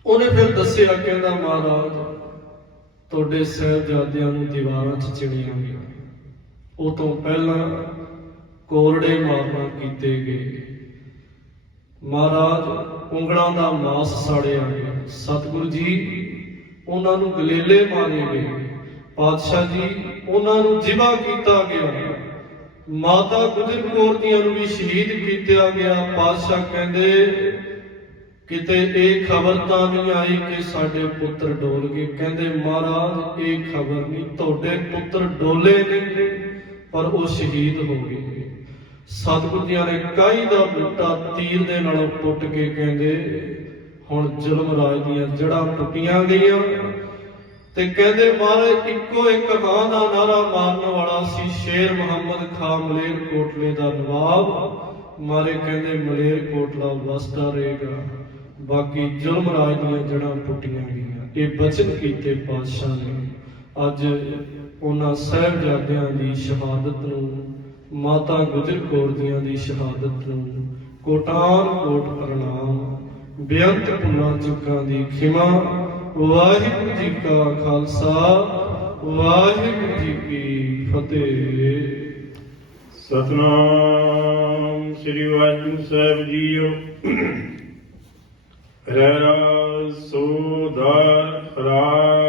ਉਹਨੇ ਫਿਰ ਦੱਸਿਆ, ਕਹਿੰਦਾ ਮਹਾਰਾਜ ਤੁਹਾਡੇ ਸਾਹਿਬਜ਼ਾਦਿਆਂ ਨੂੰ ਦੀਵਾਰਾਂ 'ਚ ਚਿਣਿਆ ਗਿਆ, ਉਹ ਤੋਂ ਪਹਿਲਾਂ ਕੋਰੜੇ ਮਾਰਨਾ ਕੀਤੇ ਗਏ। ਮਹਾਰਾਜ ਉਂਗਲਾਂ ਦਾ ਮਾਸ ਸਾੜਿਆ ਗਿਆ। ਸਤਿਗੁਰੂ ਜੀ ਉਹਨਾਂ ਨੂੰ ਗਲੇਲੇ ਮਾਰੇ ਗਏ। ਪਾਤਸ਼ਾਹ ਜੀ ਉਹਨਾਂ ਨੂੰ ਜ਼ਿਬਾ ਕੀਤਾ ਗਿਆ। ਮਾਤਾ ਗੁਜਰ ਕੌਰ ਦੀਆਂ ਨੂੰ ਵੀ ਸ਼ਹੀਦ ਕੀਤਾ ਗਿਆ। ਪਾਤਸ਼ਾਹ ਕਹਿੰਦੇ ਕਿਤੇ ਇਹ ਖਬਰ ਤਾਂ ਨਹੀਂ ਆਈ ਕਿ ਸਾਡੇ ਪੁੱਤਰ ਡੋਲ ਗਏ। ਕਹਿੰਦੇ ਮਹਾਰਾਜ ਇਹ ਖਬਰ ਨਹੀਂ, ਤੁਹਾਡੇ ਪੁੱਤਰ ਡੋਲੇ ਨਹੀਂ ਪਰ ਉਹ ਸ਼ਹੀਦ ਹੋ ਗਏ। ਸਤਿਗੁਰੂ ਜੀ ਨੇ ਕਾਈ ਦਾ ਬੂਟਾ ਤੀਰ ਦੇ ਨਾਲੋਂ ਪੁੱਟ ਕੇ ਕਹਿੰਦੇ ਹੁਣ ਜ਼ੁਲਮ ਰਾਜ ਦੀਆਂ ਜੜ੍ਹਾਂ ਪੁੱਟੀਆਂ ਗਈਆਂ। ਤੇ ਕਹਿੰਦੇ ਮਹਾਰਾਜ ਇੱਕੋ ਇੱਕ ਹਾਂ ਦਾ ਨਾਰਾ ਮਾਰਨ ਵਾਲਾ ਸੀ ਸ਼ੇਰ ਮੁਹੰਮਦ ਖਾਂ ਮਲੇਰਕੋਟਲੇ ਦਾ ਨਵਾਬ। ਮਾਰੇ ਕਹਿੰਦੇ ਮਲੇਰਕੋਟਲਾ ਵਸਦਾ ਰਹੇਗਾ, ਬਾਕੀ ਜ਼ੁਲਮ ਰਾਜ ਦੀਆਂ ਜੜ੍ਹਾਂ ਪੁੱਟੀਆਂ ਗਈਆਂ। ਇਹ ਬਚਨ ਕੀਤੇ ਪਾਤਸ਼ਾਹ ਨੇ। ਅੱਜ ਉਹਨਾਂ ਸਾਹਿਬਜ਼ਾਦਿਆਂ ਦੀ ਸ਼ਹਾਦਤ ਨੂੰ, ਮਾਤਾ ਗੁਜਰ ਕੌਰ ਦੀਆਂ ਦੀ ਸ਼ਹਾਦਤ ਨੂੰ ਕੋਟਾਨ ਕੋਟ ਪ੍ਰਣਾਮ। ਬੇਅੰਤ ਭੁੱਲਾਂ ਚੁੱਕਾਂ ਦੀ ਖਿਮਾ। ਵਾਹਿਗੁਰੂ ਜੀ ਕਾ ਖਾਲਸਾ, ਵਾਹਿਗੁਰੂ ਜੀ ਕੀ ਫਤਿਹ। ਸਤਨਾਮ ਸ੍ਰੀ ਵਾਹਿਗੁਰੂ ਸਾਹਿਬ ਜੀਓ। ਰਹਿ ਸੋਧਾਰ ਰਾਜ